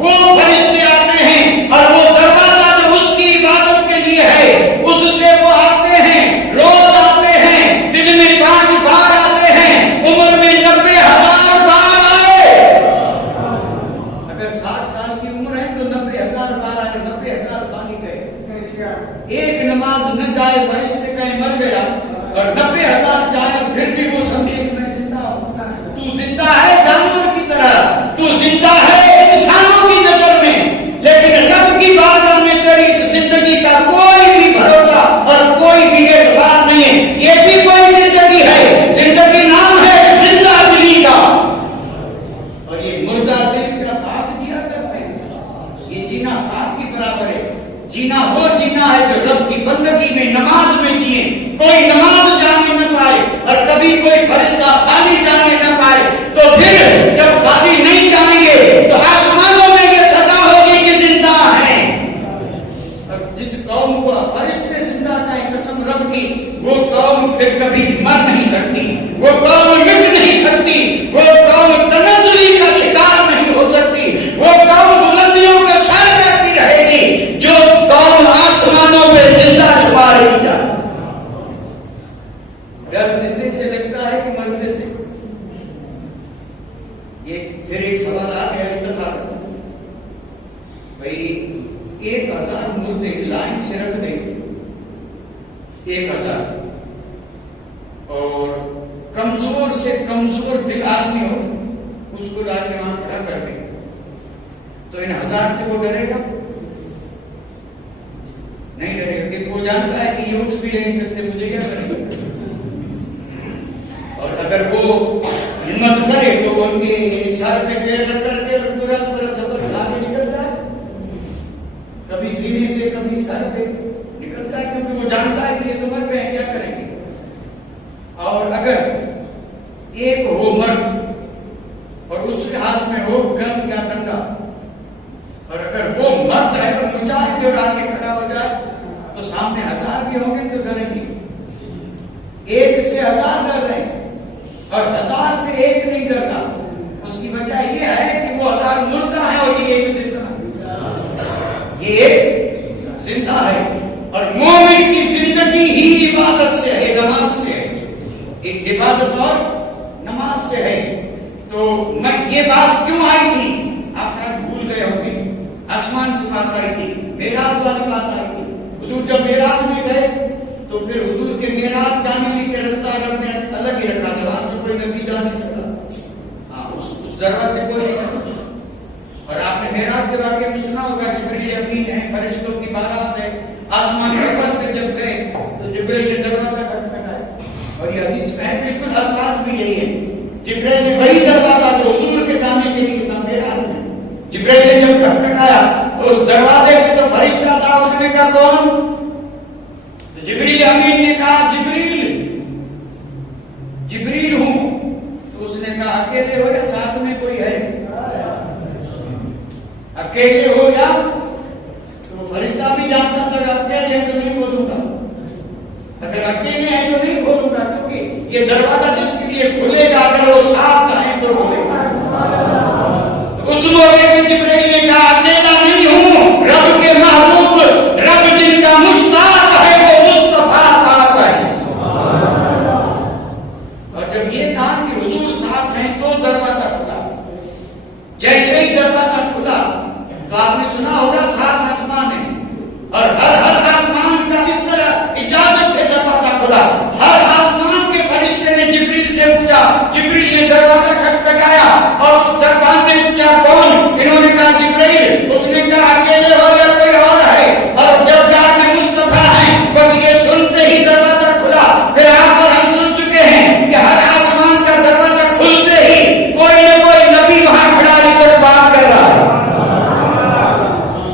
وہ فرشتے آتے ہیں اور وہ دروازہ جو اس کی عبادت کے لیے ہے اس سے وہ آتے ہیں، روز آتے ہیں، دن میں 5 بار آتے ہیں، عمر میں 90,000 بار آئے۔ اگر 60 سال کی عمر ہے تو 90,000 بار آئے، 90,000 سال ہی گئے۔ ایک نماز نہ جائے فرشتے کہیں مر گیا، اور 90,000 جائے پھر بھی وہ سمجھے کہ میں زندہ ہوں۔ تو زندہ ہے جانور کی طرح، تو زندہ ہے انسانوں کی نظر میں، لیکن رب کی بارگاہ میں تیری اس زندگی کا کوئی بھی بھروسہ اور کوئی بھی اعتبار نہیں ہے۔ یہ بھی کوئی زندگی ہے، زندگی نام ہے زندہ دلی کا، اور یہ مردہ دل کا ساتھ جیا کرتے ہیں۔ یہ جینا ساتھ کی برابر ہے۔ جینا وہ جینا ہے جو رب کی بندگی میں نماز میں جیے، کوئی نماز جانے نہ پائے اور کبھی کوئی فرشتہ خالی جانے نہ پائے، تو پھر جب خالی نہیں جائیں گے تو آسمانوں میں یہ صدا ہوگی کہ زندہ ہے۔ اور جس قوم کو فرشتے زندہ کہیں قسم رب کی، وہ قوم پھر کبھی مر نہیں سکتی، وہ قوم مٹ نہیں سکتی، وہ قوم تنزلی کا شکار نہیں ہو سکتی، وہ قوم بلندیوں کا سر کرتی رہے گی جو قوم آسمانوں میں زندہ چھپا رہی ہے۔ ڈر زندگی سے لگتا ہے کہ مرنے سے؟ یہ پھر ایک سوال آ گیا اتفاق، بھائی 1,000 مردے لائن سے رکھ دیں، 1,000، اور کمزور سے کمزور دل آدمی ہو اس کو لا کے وہاں کھڑا کر دیں، تو ان 1,000 سے وہ ڈرے گا؟ نہیں ڈرے گا، کہ وہ جانتا ہے کہ یہ اٹھ بھی نہیں سکتے، مجھے کیا کریں گے؟ اور اگر وہ ہمت کرے تو ان کے سر پہ پیر رکھ کر کے پورا سفر آگے نکل جائے، کبھی سینے پہ کبھی سر پہ نکلتا ہے، کیونکہ وہ جانتا ہے کہ یہ تو مر گئے، کیا کریں گے؟ اور اگر ایک ہو مرد اور اس کے ہاتھ میں ہو گن یا ڈنڈا، اور اگر وہ مرد ہے تو مجاہد اور آگے کھڑا ہو جائے تو سامنے 1,000 بھی ہوں گے تو ڈریں گے۔ 1 سے 1,000 ڈر رہے ہیں اور 1,000 سے 1 نہیں ڈرتا، اس کی وجہ یہ ہے کہ وہ 1,000 مردہ ہے اور یہ 1 زندہ ہے، یہ 1 زندہ ہے۔ اور مومن کی زندگی ہی عبادت سے ہے، نماز سے ہے، ایک عبادت اور نماز سے ہے۔ تو میں یہ بات کیوں آئی تھی آپ نے بھول گئے ہوں گے، آسمان سے بات آئی تھی، معراج والی بات آئی تھی۔ حضور جب معراج میں گئے تو پھر حضور کے معراج جانے کے رستہ رب نے الگ ہی رکھا تھا، وہاں سے کوئی نبی جا نہیں سکتا، ہاں اس دروازے سے کوئی نہیں جا۔ اور آپ نے معراج کے بارے میں سنا ہوگا، جبریل امین ہے، فرشتوں کی بارات ہے، آسمان اول پہ جب گئے تو جبریل نے دروازہ کھٹکھٹایا، اور یہ حدیث میں ہے، بالکل الفاظ بھی یہی ہے، جبریل نے وہی دروازہ جو حضور کے جانے کے لیے تھا معراج میں، جبریل نے جب کھٹکھٹایا اس دروازے پہ تو فرشتہ تھا، اس نے کہا کون؟ جبریل امین نے کہا جبریل ہوں، تو اس نے کہا اکیلے ہو یا ساتھ میں کوئی ہے؟ اکیلے ہو یا؟ تو فرشتہ بھی جانتا تھا کہ اکیلے ہیں تو نہیں بولوں گا، اگر اکیلے ہیں تو نہیں بولوں گا، کیونکہ یہ دروازہ جس کے لیے کھلے گا اگر وہ ساتھ آئے تو کھلے گا۔ اس موقع پہ جبریل نے کہا اکیلا نہیں ہوں، رب کے محبوب، رب جن کا مشتاق ہے وہ مصطفیٰ ساتھ ہے۔ اور جب یہ کہا کہ حضور ساتھ ہیں تو دروازہ کھلا، جیسے ہی دروازہ کھلا تو آپ نے سنا ہوگا 7 آسمان ہیں، اور ہر آسمان کا اس طرح اجازت سے دروازہ کھلا، ہر آسمان کے فرشتے نے جبریل سے پوچھا، جبریل نے دروازہ کھٹکھٹایا اور اس دربان نے پوچھا کون؟ انہوں نے کہا جبریل، اس نے کہا اکیلے ہو یا کوئی اور ہے؟ اور جب جا کے مصطفیٰ ہیں، بس یہ سنتے ہی دروازہ کھلا۔ پھر آپ اور ہم سن چکے ہیں کہ ہر آسمان کا دروازہ کھلتے ہی کوئی نہ کوئی نبی وہاں کھڑا ہے جو بات کر رہا ہے۔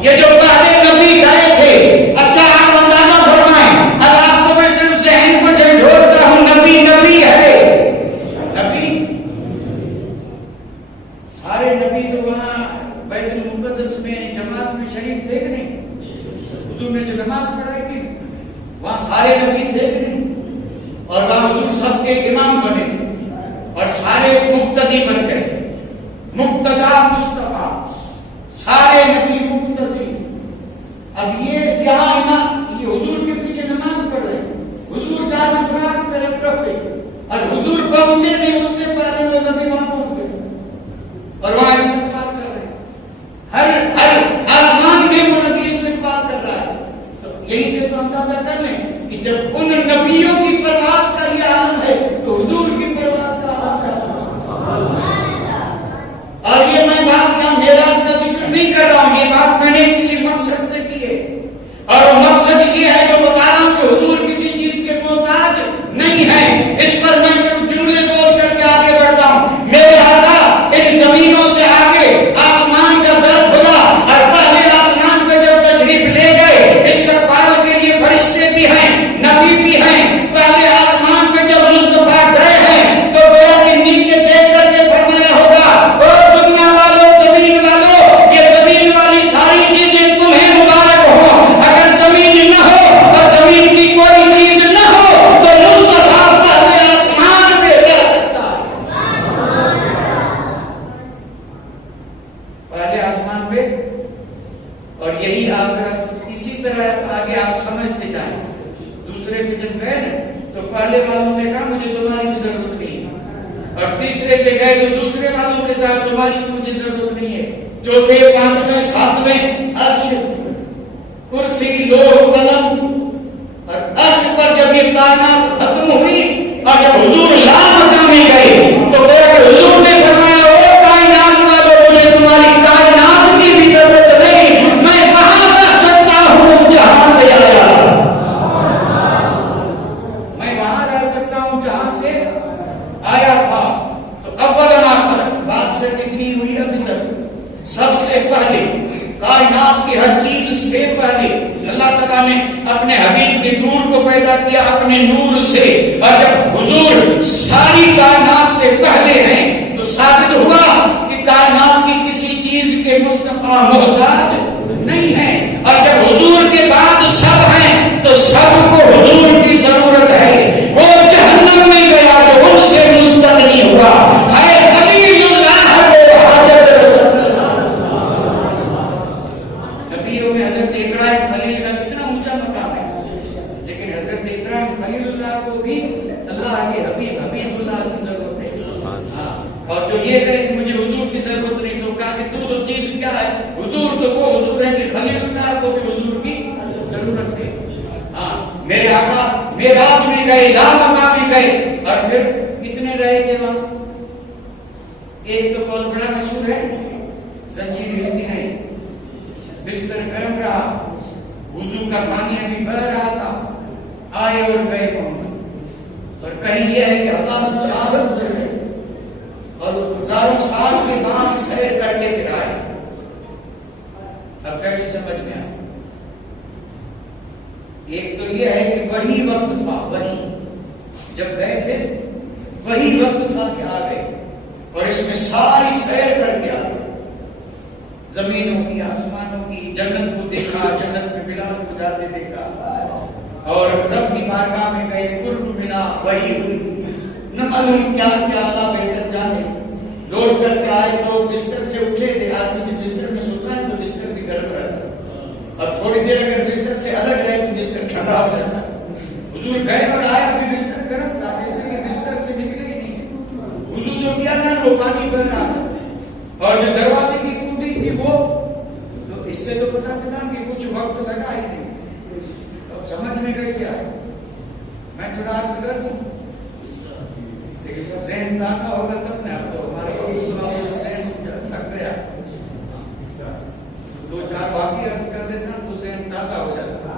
یہ جو پہلے نبی گئے تھے، اچھا آپ اندازہ فرمائیں، اب آپ کو میں صرف ذہن کو جھنجھوڑتا ہوں، نبی ہے، نبی سارے نبی تو وہاں بیت المقدس میں جماعت میں شریک تھے کہ نہیں؟ حضور نے جو نماز پڑھائی تھی وہاں سارے نبی تھے کہ نہیں؟ اور وہاں حضور سب کے امام بنے اور سارے مقتدی بن گئے. مقتدا مصطفیٰ سارے نبی مقتدی. اب یہ یہاں یہ حضور کے پیچھے نماز پڑھ رہے ہیں. حضور جانا قرآن کی طرف رکھتے اور حضور پہنچے نہیں اس سے پہلے وہ نبی وہاں پہنچ گئے اور وہاں استغفار کر رہے ہیں. ہر آسمان میں وہ نبی استغفار کر رہا ہے. تو یہی سے تو اندازہ کر لیں کہ جب ان نبیوں کی پرواز کا یہ عالم ہے تو حضور کی پرواز کا عالم ہے. اور یہ میں بات یہاں معراج کا ذکر نہیں کر رہا ہوں. یہ بات میں نے کسی مقصد سے کی ہے اور وہ مقصد یہ ہے جو بتا رہا ہوں کہ حضور کسی چیز کے محتاج نہیں ہے. اس پر میں صرف جملے بول کر کے آگے بڑھتا ہوں. میرے آقا ان زمینوں سے آگے آسمان کا در کھلا اور پہلے آسمان پہ جب تشریف لے گئے استقبال کے لیے فرشتے بھی ہیں نبی بھی ہیں. پہلے آسمان پہ جب مصطفیٰ گئے ہیں تو گویا کہ نیچے دیکھ کر کے فرمایا ہوگا او دنیا والوں زمین والوں یہ زمین والی ساری چیزیں تمہیں مبارک ہوں. اگر زمین نہ ہو اور زمین کی کوئی چیز نہ ہو تو مصطفیٰ پہلے آسمان پہ جا سکتا ہے. پہلے آسمان پہ. اور یہی آپ اسی طرح آگے آپ سمجھتے جائیں. دوسرے پہ جب گئے نا تو پہلے والوں سے کہا مجھے تمہاری بھی ضرورت نہیں ہے اور تیسرے پہ گئے تو دوسرے والوں کے ساتھ تمہاری بھی مجھے ضرورت نہیں ہے. چوتھے پانچویں ساتویں عرش کرسی لوح قلم اور عرش پر جب یہ کائنات ختم ہوئی اور جب حضور لا مقامی گئے تو پھر حضور نے فرمایا او کائنات والوں مجھے تمہاری کائنات کی بھی ضرورت نہیں. میں کہاں کر سکتا ہوں جہاں سے آیا. میں وہاں رہ سکتا ہوں جہاں سے آیا تھا. تو اول آخر بات سے کتنی ہوئی ابھی تک. سب سے پہلے کائنات کی ہر چیز سے پہلے اللہ تعالیٰ نے اپنے حبیب کے نور کو پیدا کیا اپنے نور سے. اور جب حضور ساری کائنات سے پہلے ہیں تو ثابت ہوا کہ کائنات کی کسی چیز کے مصطفیٰ محتاج نہیں ہے. اور جب حضور کے بعد سب ہیں تو سب کو حضور کی ضرورت ہے. وہ جہنم میں گیا جو ان سے مستغنی ہوا ہے حبیب اللہ کو حاجت رسول. نبیوں میں حضرت ابراہیم خلیل کا کتنا اونچا مقام ہے لیکن حضرت ابراہیم خلیل اللہ کو بھی اللہ کے حبیب اللہ کی ضرورت ہے. اور جو یہ کہے کہ مجھے حضور کی ضرورت نہیں تو کہا کہ تو چیز کیا ہے. حضور تو وہ حضور ہے کہ خلیل اللہ کو بھی حضور کی ضرورت ہے. میرے آقا معراج میں گئے لا مقامی گئے اور پھر کتنے رہے گے وہاں. ایک تو بہت بڑا مشہور ہے زنجیر ہلتی نہیں بستر گرم رہا وضو کا پانی ابھی بہ رہا تھا آئے اور گئے پہنچے. اور کہیں یہ ہے کہ ہزاروں سال گزر گئے اور ہزاروں سال کے بعد سیر کر کے پھر آئے. اب کیسے سمجھ میں آئے. ایک تو یہ ہے کہ وہی وقت تھا وہی جب گئے تھے وہی وقت تھا کہ آ گئے اور اس میں ساری سیر کر کے آ گئے. زمینوں کی آسمانوں کی جنت کو دیکھا جنت میں بلال کو جاتے دیکھا اور رب کی بارگاہ میں گئے قرب ملا وہی ہوئی. نہ معلوم کیا کیا اللہ بہتر جانے. لوٹ کر کے آئے تو بستر سے اٹھے تھے. آدمی جب بستر میں سوتا ہے تو بستر بھی گرم رہتا ہے اور تھوڑی دیر اگر بستر سے الگ رہے تو بستر ٹھنڈا ہو جاتا ہے. حضور گئے اور آئے ابھی بستر گرم تھا جیسے کہ بستر سے نکلے ہی نہیں. حضور جو کیا تھا وہ پانی بہ رہا تھا اور جو دروازے کی کنڈی تھی وہ تو اس سے تو پتا چلا کہ کچھ وقت لگا ہی نہیں. اب سمجھ میں کیسے آئے. میں تھوڑا عرض کر دوں لیکن ذہن تازہ ہوگا تب میں آپ کو ہمارا ذہن تھک گیا. دو چار واقعی عرض کر دیتا تو ذہن تازہ ہو جاتا.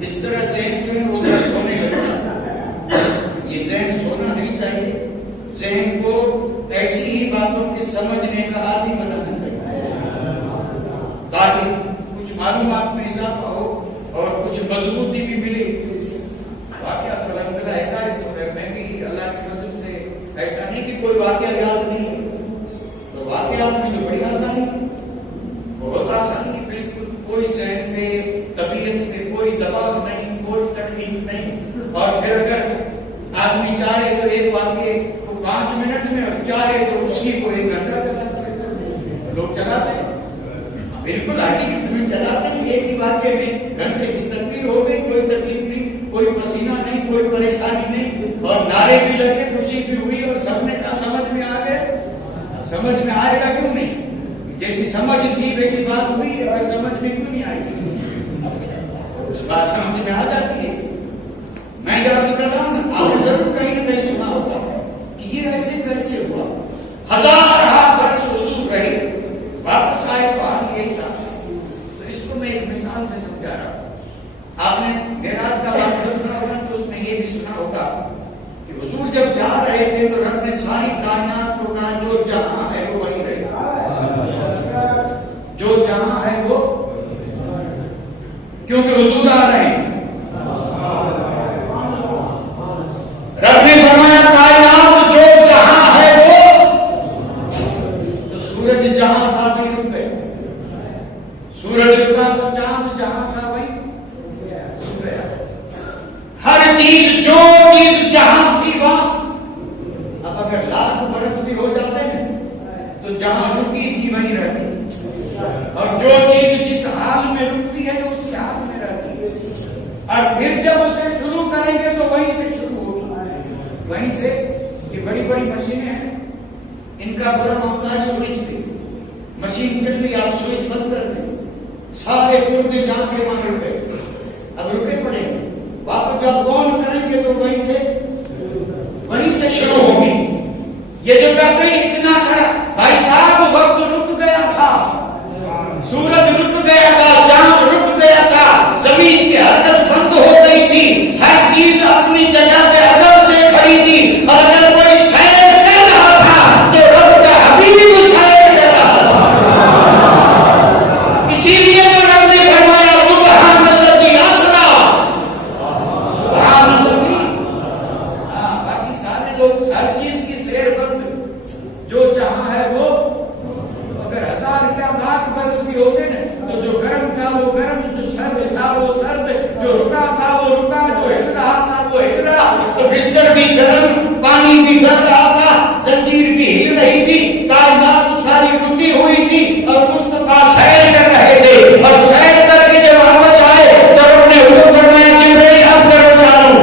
اس طرح ذہن جو ہے وہ سونے لگتا. یہ ذہن سونا نہیں چاہیے. ذہن کو ایسی ہی باتوں کے سمجھنے کا عادی بنانا چاہیے تاکہ کچھ معلومات میں اضافہ ہو اور کچھ مضبوطی بھی ملے. واقعہ تو الحمدللہ ایسا ہے تو میں بھی اللہ کی مدد سے ایسا نہیں کہ کوئی واقعہ یاد نہیں. تو واقعات میں تو بڑی آسانی بہت آسانی بالکل کوئی ذہن پہ طبیعت پہ کوئی دباؤ نہیں کوئی تکلیف نہیں. اور پھر اگر آدمی چاہے تو ایک واقعے کو 5 منٹ میں، اور چاہے تو اسی کو 1 گھنٹہ چلاتے ہیں. لوگ چلاتے ہیں بالکل حقیقت میں چلاتے ہیں. ایک ہی واقعے میں گھنٹے کی تدبیر ہو گئی، کوئی تکلیف نہیں، کوئی پسینہ نہیں، کوئی پریشانی نہیں، اور نعرے بھی لگے، خوشی بھی ہوئی، اور سب نے کہا سمجھ میں آ گئے. سمجھ میں آئے گا کیوں نہیں؟ جیسی سمجھ تھی ویسی بات ہوئی، اور سمجھ میں کیوں نہیں آئے گی؟ بات سمجھ میں آ جاتی ہے. میں یاد کر رہا ہوں، آپ نے ضرور کہیں نہ کہیں سنا ہوگا کہ یہ ایسے کیسے ہوا. 1000 برس حضور رہے، واپس آئے تو حال یہی تھا. تو اس کو میں ایک مثال سے سمجھا رہا ہوں. آپ نے معراج کا واقعہ سنا ہوگا، تو اس میں یہ بھی سنا ہوگا کہ حضور جب جا رہے تھے تو رب نے ساری کائنات کو کہا جو جہاں ہے وہ وہیں رہے گا. جو جہاں ہے وہ، کیونکہ حضور آ رہے ہیں. رب نے فرمایا کائنات جو جہاں ہے وہ، تو سورج جہاں تھا وہیں رک گئے. سورج رکا تو چاند جہاں تھا وہیں رک گیا. ہر چیز، جو چیز جہاں تھی وہاں. اب اگر 1,00,000 برس بھی ہو جاتے ہیں تو جہاں رکی تھی وہیں رہتی، اور جو چیز جس حال میں رکتی ہے وہ اس حال میں رہتی ہے. اور پھر جب اسے شروع کریں گے تو وہیں سے شروع ہوگی. وہیں سے یہ بڑی بڑی مشینیں ہیں، ان کا برم ہوتا ہے سوئچ پہ. مشین چل رہی، آپ سوئچ بند کر دیں، سارے پردے جا کے وہاں رک گئے. اب رکے پڑے گے، واپس جب آن کریں گے تو وہیں سے شروع ہوگی. یہ جو کہتے ہیں اتنا کھڑا بھائی صاحب، وقت رک گیا تھا، سورج رک گیا تھا، چاند رک گیا تھا، زمین کی حرکت بند ہو گئی تھی، ہر چیز اپنی جگہ پہ ادب سے کھڑی تھی. اور اگر کوئی سیر کر رہا تھا تو رب کا حبیب سیر کر رہا تھا. اسی لیے تو رب نے فرمایا سبحان الذی اسری. سبحان الذی. باقی سارے لوگ ہر چیز کی سیر کرتے، جو جہاں ہے وہ. اگر 1000 کیا 1,00,000 برس بھی ہوتے نا تو جو گرم تھا وہ گرم، جو سرد تھا وہ سرد، جو رکا تھا وہ رکا، جو ہل رہا تھا وہ ہل رہا. تو بستر بھی گرم، پانی بھی گر رہا تھا، زنجیر بھی ہل رہی تھی، کائنات ساری رکی ہوئی تھی، اور مصطفیٰ سیر کر رہے تھے. اور سیر کر کے جب واپس آئے تو انہوں نے حکم فرمایا جبرائیل اب کرو چالو.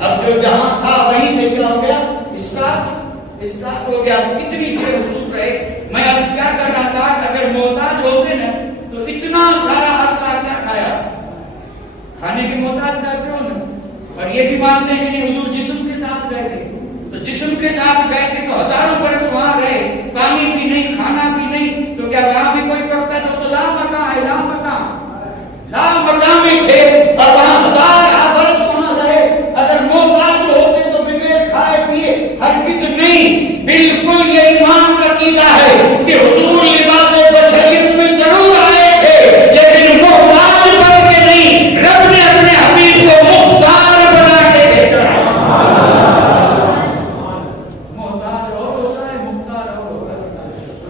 اب جو جہاں تھا وہیں سے کیا ہو گیا؟ اسٹارٹ ہو گیا. کتنی دیر حضور رہے؟ میں آج کیا کر رہا تھا، اگر محتاج ہوتے نا تو اتنا سارا عرصہ کیا کھایا؟ کھانے کی محتاج کرتے ہو نا. اور یہ بھی مانتے ہیں کہ نہیں حضور جسم کے ساتھ گئے تھے، تو جسم کے ساتھ گئے تھے تو 1000 برس وہاں رہے، پانی بھی نہیں، کھانا بھی نہیں، تو کیا وہاں بھی کوئی کرتا تو لا مکان ہے، لا مکان میں تھے، اور وہاں 1000 برس وہاں رہے. اگر محتاج ہوتے تو بغیر کھائے پیے ہرگز نہیں. بالکل یہ ایمان کا عقیدہ ہے کہ حضور لباس بشریت میں ضرور آئے تھے، لیکن محتاج بن کے نہیں. رب نے اپنے حبیب کو مختار بنا کے بھیجا. محتاج اور ہوتا ہے، مختار اور ہوتا ہے.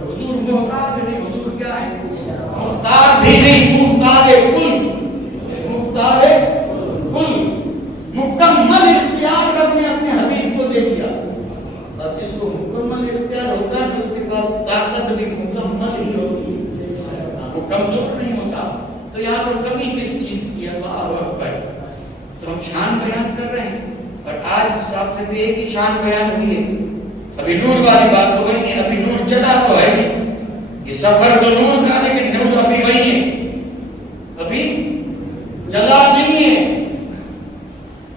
حضور محتاج بھی نہیں، حضور کیا ہے؟ مختار بھی نہیں، مختار کل. مختار کل، مکمل اختیار رب نے اپنے حبیب کو دے دیا. اور جس کو مکمل اختیار ہوتا ہے اس کے پاس طاقت بھی مکمل ہی ہوتی ہے، وہ کمزور نہیں ہوتا. تو یہاں پر کمی کس چیز کی؟ اللہ اکبر. تو ہم شان بیان کر رہے ہیں، اور آج صاحب سے بھی ایک ہی شان بیان ہوئی ہے. ابھی نور والی بات ہو گئی نہیں، ابھی نور چلا تو ہے نہیں. یہ سفر تو نور کا، لیکن نور ابھی وہی ہے، ابھی چلا نہیں ہے.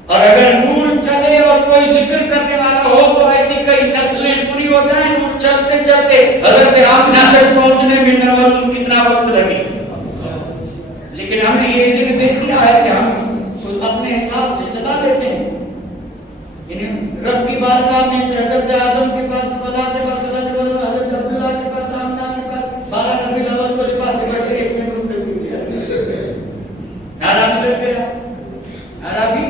اور اگر نور چلے اور کوئی ذکر کرنے والا ہو تو ایسی کئی نسلیں پوری ہو جائیں. نور چلتے چلتے حضرت آمنہ تک پہنچنے میں نہ معلوم کتنا وقت لگے. لیکن ہمیں یہ علم دے دیا ہے کہ ہم اپنے حساب سے چلا لیتے ہیں. رب کی بارگاہ میں حضرت آدم کے پاس، خدا کے پاس، حضرت عبداللہ کے پاس، آمنہ کے پاس 12 ربیع الاول کو لباس بیٹھے ایک میں روپے بھی لیا. ناراض کر گیا، ناراضی.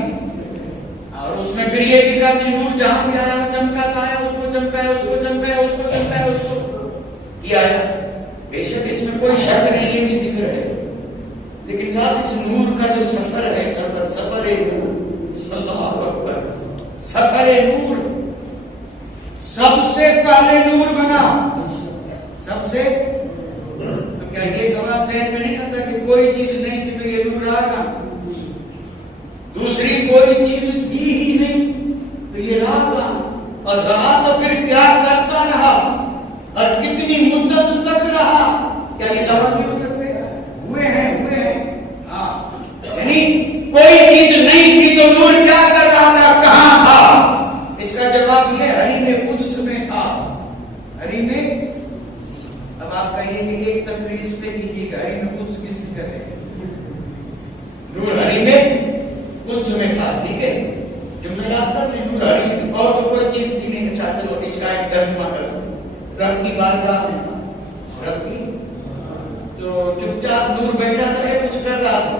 اور اس میں پھر یہ لکھا کہ نور جہاں بھی آیا چمکاتا ہے، اس کو چمکایا، اس کو چمکایا، اس کو چمکایا، اس کو یہ آیا. بے شک اس میں کوئی شک نہیں، یہ بھی ذکر ہے. لیکن ساتھ اس نور کا جو جو سفر ہے، سفر نور، اللہ اکبر، سفر نور سب سے پہلے نور بنا، سب سے. تو کیا یہ سوال ذہن میں نہیں آتا کہ کوئی چیز نہیں تھی تو یہ نور رہا تھا؟ دوسری کوئی چیز تھی ہی نہیں تو یہ رہا تھا، اور رہا تو پھر کیا کرتا رہا اور کتنی مدت تک رہا؟ کیا یہ سوال نہیں ہو سکتے؟ ہوئے ہیں. ہاں، یعنی کوئی چیز نہیں تھی تو نور کیا کر رہا تھا، کہاں تھا؟ اس کا جواب یہ حریم قدس میں تھا. حریم، اب آپ کہیے کہ ایک تفریح پہ کیجیے گا، حریم قدس کس سے کرے؟ نور حریم قدس میں تھا. ٹھیک ہے، جملہ یاد کر لیں، نور حریم، اور تو کوئی چیز بھی نہیں. اچھا چلو اس کا ایک ترجمہ کرو. رب کی بارگاہ میں، رب کی، تو چپ چاپ نور بیٹھا تھا یا کچھ کر رہا تھا؟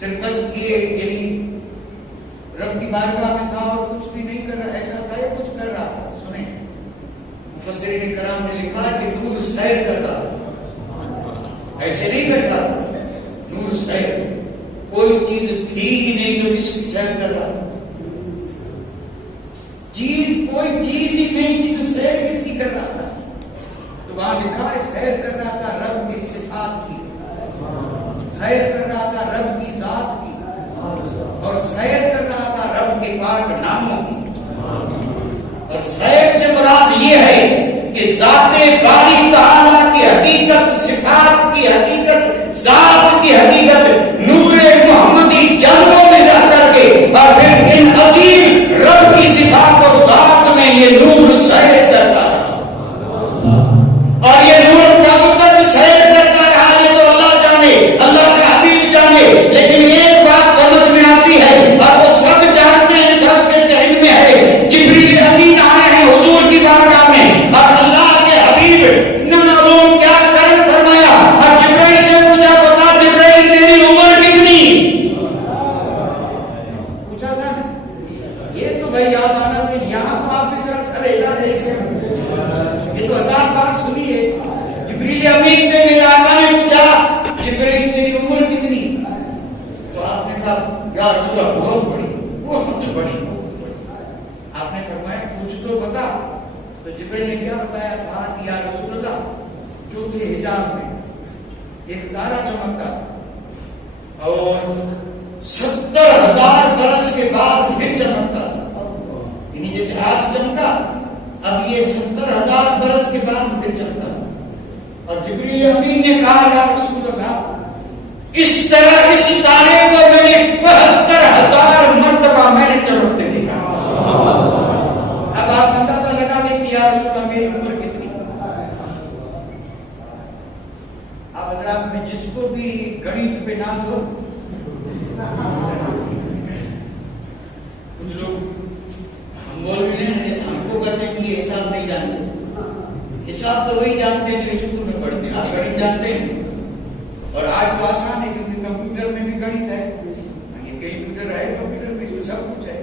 صرف بس یہ یعنی رب کی بارگاہ میں تھا اور کچھ بھی نہیں کر رہا، ایسا تھا یا کچھ کر رہا تھا؟ سنیں، مفسرین کرام نے لکھا کہ نور سیر کر رہا تھا، ایسے نہیں کرتا. نور سیر، کوئی چیز تھی ہی نہیں جو اس کی سیر کر رہا تھا. کوئی چیز ہی نہیں تھی جو سیر کس کی کر رہا تھا. تو وہاں لکھا ہے سیر کر رہا تھا رب کی صفات کی، سیر کر رہا تھا رب کی ذات کی، اور سیر کر رہا تھا رب کے پاک ناموں کی. اور سیر سے مراد یہ ہے کہ ذات باری تعالیٰ کی حقیقت، صفات کی حقیقت، ذات کی حقیقت نور محمدی جلووں میں رہ کر کے، اور پھر ان عظیم رب کی صفات اور ذات میں یہ نور سیر کرتا ہے. اور یہ نور کب تک سیر کرتا رہا یہ تو اللہ جانے، اللہ کا حبیب جانے. لیکن ایک بات سمجھ میں آتی ہے اور وہ سب جانتے ہیں، سب کے ذہن میں ہے. جبریل امین آئے ہیں حضور کی بارگاہ میں اور اللہ کے حبیب نے معلوم کیا کرم فرمایا، اور جبریل سے پوچھا، بتا جبریل میری عمر کتنی؟ پوچھا تھا. یہ تو بھائی یاد آنا پھر یہاں تو آپ بھی ذرا سریگا دیکھیں، یہ تو 1000 بار سنیے. جبریل امین سے میرے آقا نے پوچھا، جبریل تیری عمر کتنی؟ تو آپ نے کہا یا رسول اللہ بہت بڑی، بہت بڑی. آپ نے فرمایا کچھ تو بتا. تو جبریل نے کیا بتایا تھا کہ یا رسول اللہ چوتھے حجاب میں ایک تارا چمکتا اور 70,000 برس کے بعد پھر چمکتا تھا. یعنی جیسے آج چمکا، اب یہ 70,000 برس کے بعد پھر چمکا. اور جبریل امین نے کہا یا رسول اللہ اس طرح اس تارے کو میں نے 72,000 مرتبہ میں نے چمکتے دیکھا. اب آپ اندازہ لگا لیں کہ یا رسول اللہ میری عمر کتنی. اب حضرات میں جس کو بھی گنیت پہ ناز ہو، کچھ لوگ ہم مولوی ہیں، ہم کو کہتے ہیں کہ یہ حساب نہیں جانتے. حساب تو وہی جانتے ہیں جو اسکول میں پڑھتے ہیں. آپ گنیت جانتے ہیں، اور آج تو آسان ہے کیونکہ کمپیوٹر میں بھی گنیت ہے. یہ کمپیوٹر ہے، کمپیوٹر میں سب کچھ ہے.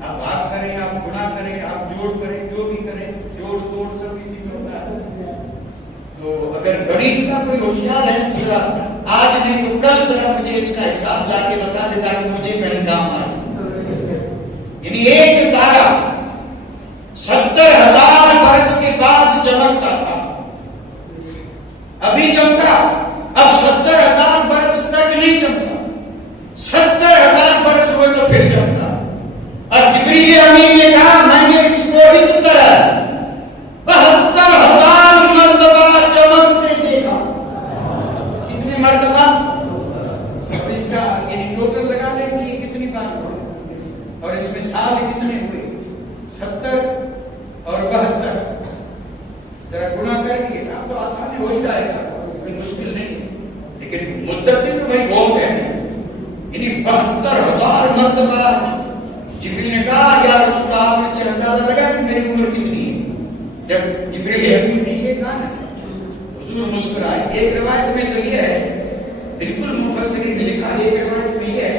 آپ بات کریں، آپ گنا کریں، آپ جوڑ کریں، جو بھی کریں، جوڑ توڑ سب اسی میں ہوتا ہے. تو اگر گنیت کا کوئی ہوشیار ہے تو ذرا آج نہیں تو کل ذرا مجھے اس کا حساب لا کے بتا دیتا کہ مجھے کہیں کام آئے. یعنی ایک تارا 70,000 برس کے بعد چمکتا تھا، ابھی چمکا. اب 70,000 برس تک نہیں چمکا، 70,000 برس ہوئے تو پھر چمکا. اور جبریل امین نے کہا میں نے اس کو اس طرح 72,000 مرتبہ چمکتے دیکھا. کتنی مرتبہ؟ اس کا یعنی ٹوٹل لگا لیں کہ یہ کتنی بار ہوئی، اور اس میں سال کتنے ہوئے؟ 70 اور 72. ذرا گنا کر کے حساب تو آسان ہو ہی جائے گا، کوئی مشکل نہیں. لیکن مدت تو بھائی بہت ہے. یعنی 72,000 مرتبہ. جبریل نے کہا یا رسول اللہ آپ نے سے اندازہ لگا کہ میری عمر کتنی ہے؟ جب جبریل امین نے یہ کہا نا، حضور مسکرائے. ایک روایت میں تو یہ ہے، بالکل مفسرین نے لکھا، ایک روایت میں یہ ہے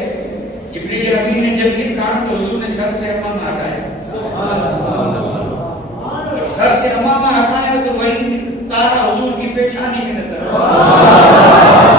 جبریل امین نے جب یہ کہا تو حضور نے سر سے امامہ ہٹایا. سر سے امامہ ہٹایا تو وہی تارا حضور کی پیشانی میں نظر آیا.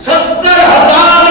70,000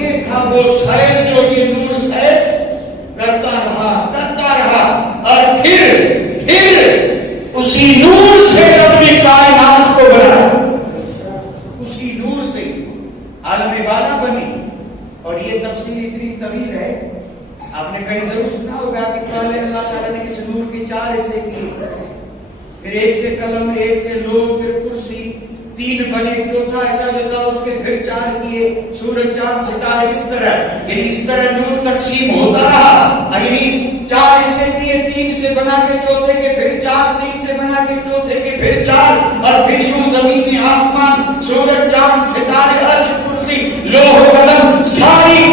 یہ تھا وہ سیر جو یہ نور سیر کرتا رہا اور پھر اسی نور سے اپنی کائنات کو بنا، اسی نور سے عالم بالا بنی. اور یہ تفصیل اتنی طویل ہے، آپ نے کہیں ضرور سنا ہوگا کہ پہلے اللہ تعالیٰ نے کسی نور کے 4 حصے کیے، پھر ایک سے قلم، ایک سے لوح، پھر کرسی، 3 بنے، چوتھا ایسا جو تھا اس کے پھر 4 کیے، سورج چاند ستارے، اس طرح یعنی اس طرح نور تقسیم ہوتا رہا. یعنی 4 حصے کیے، 3 سے بنا کے چوتھے کے پھر 4، 3 سے بنا کے چوتھے کے پھر 4، اور پھر یوں زمین آسمان، سورج چاند ستارے، عرش، کرسی، لوح، قلم، ساری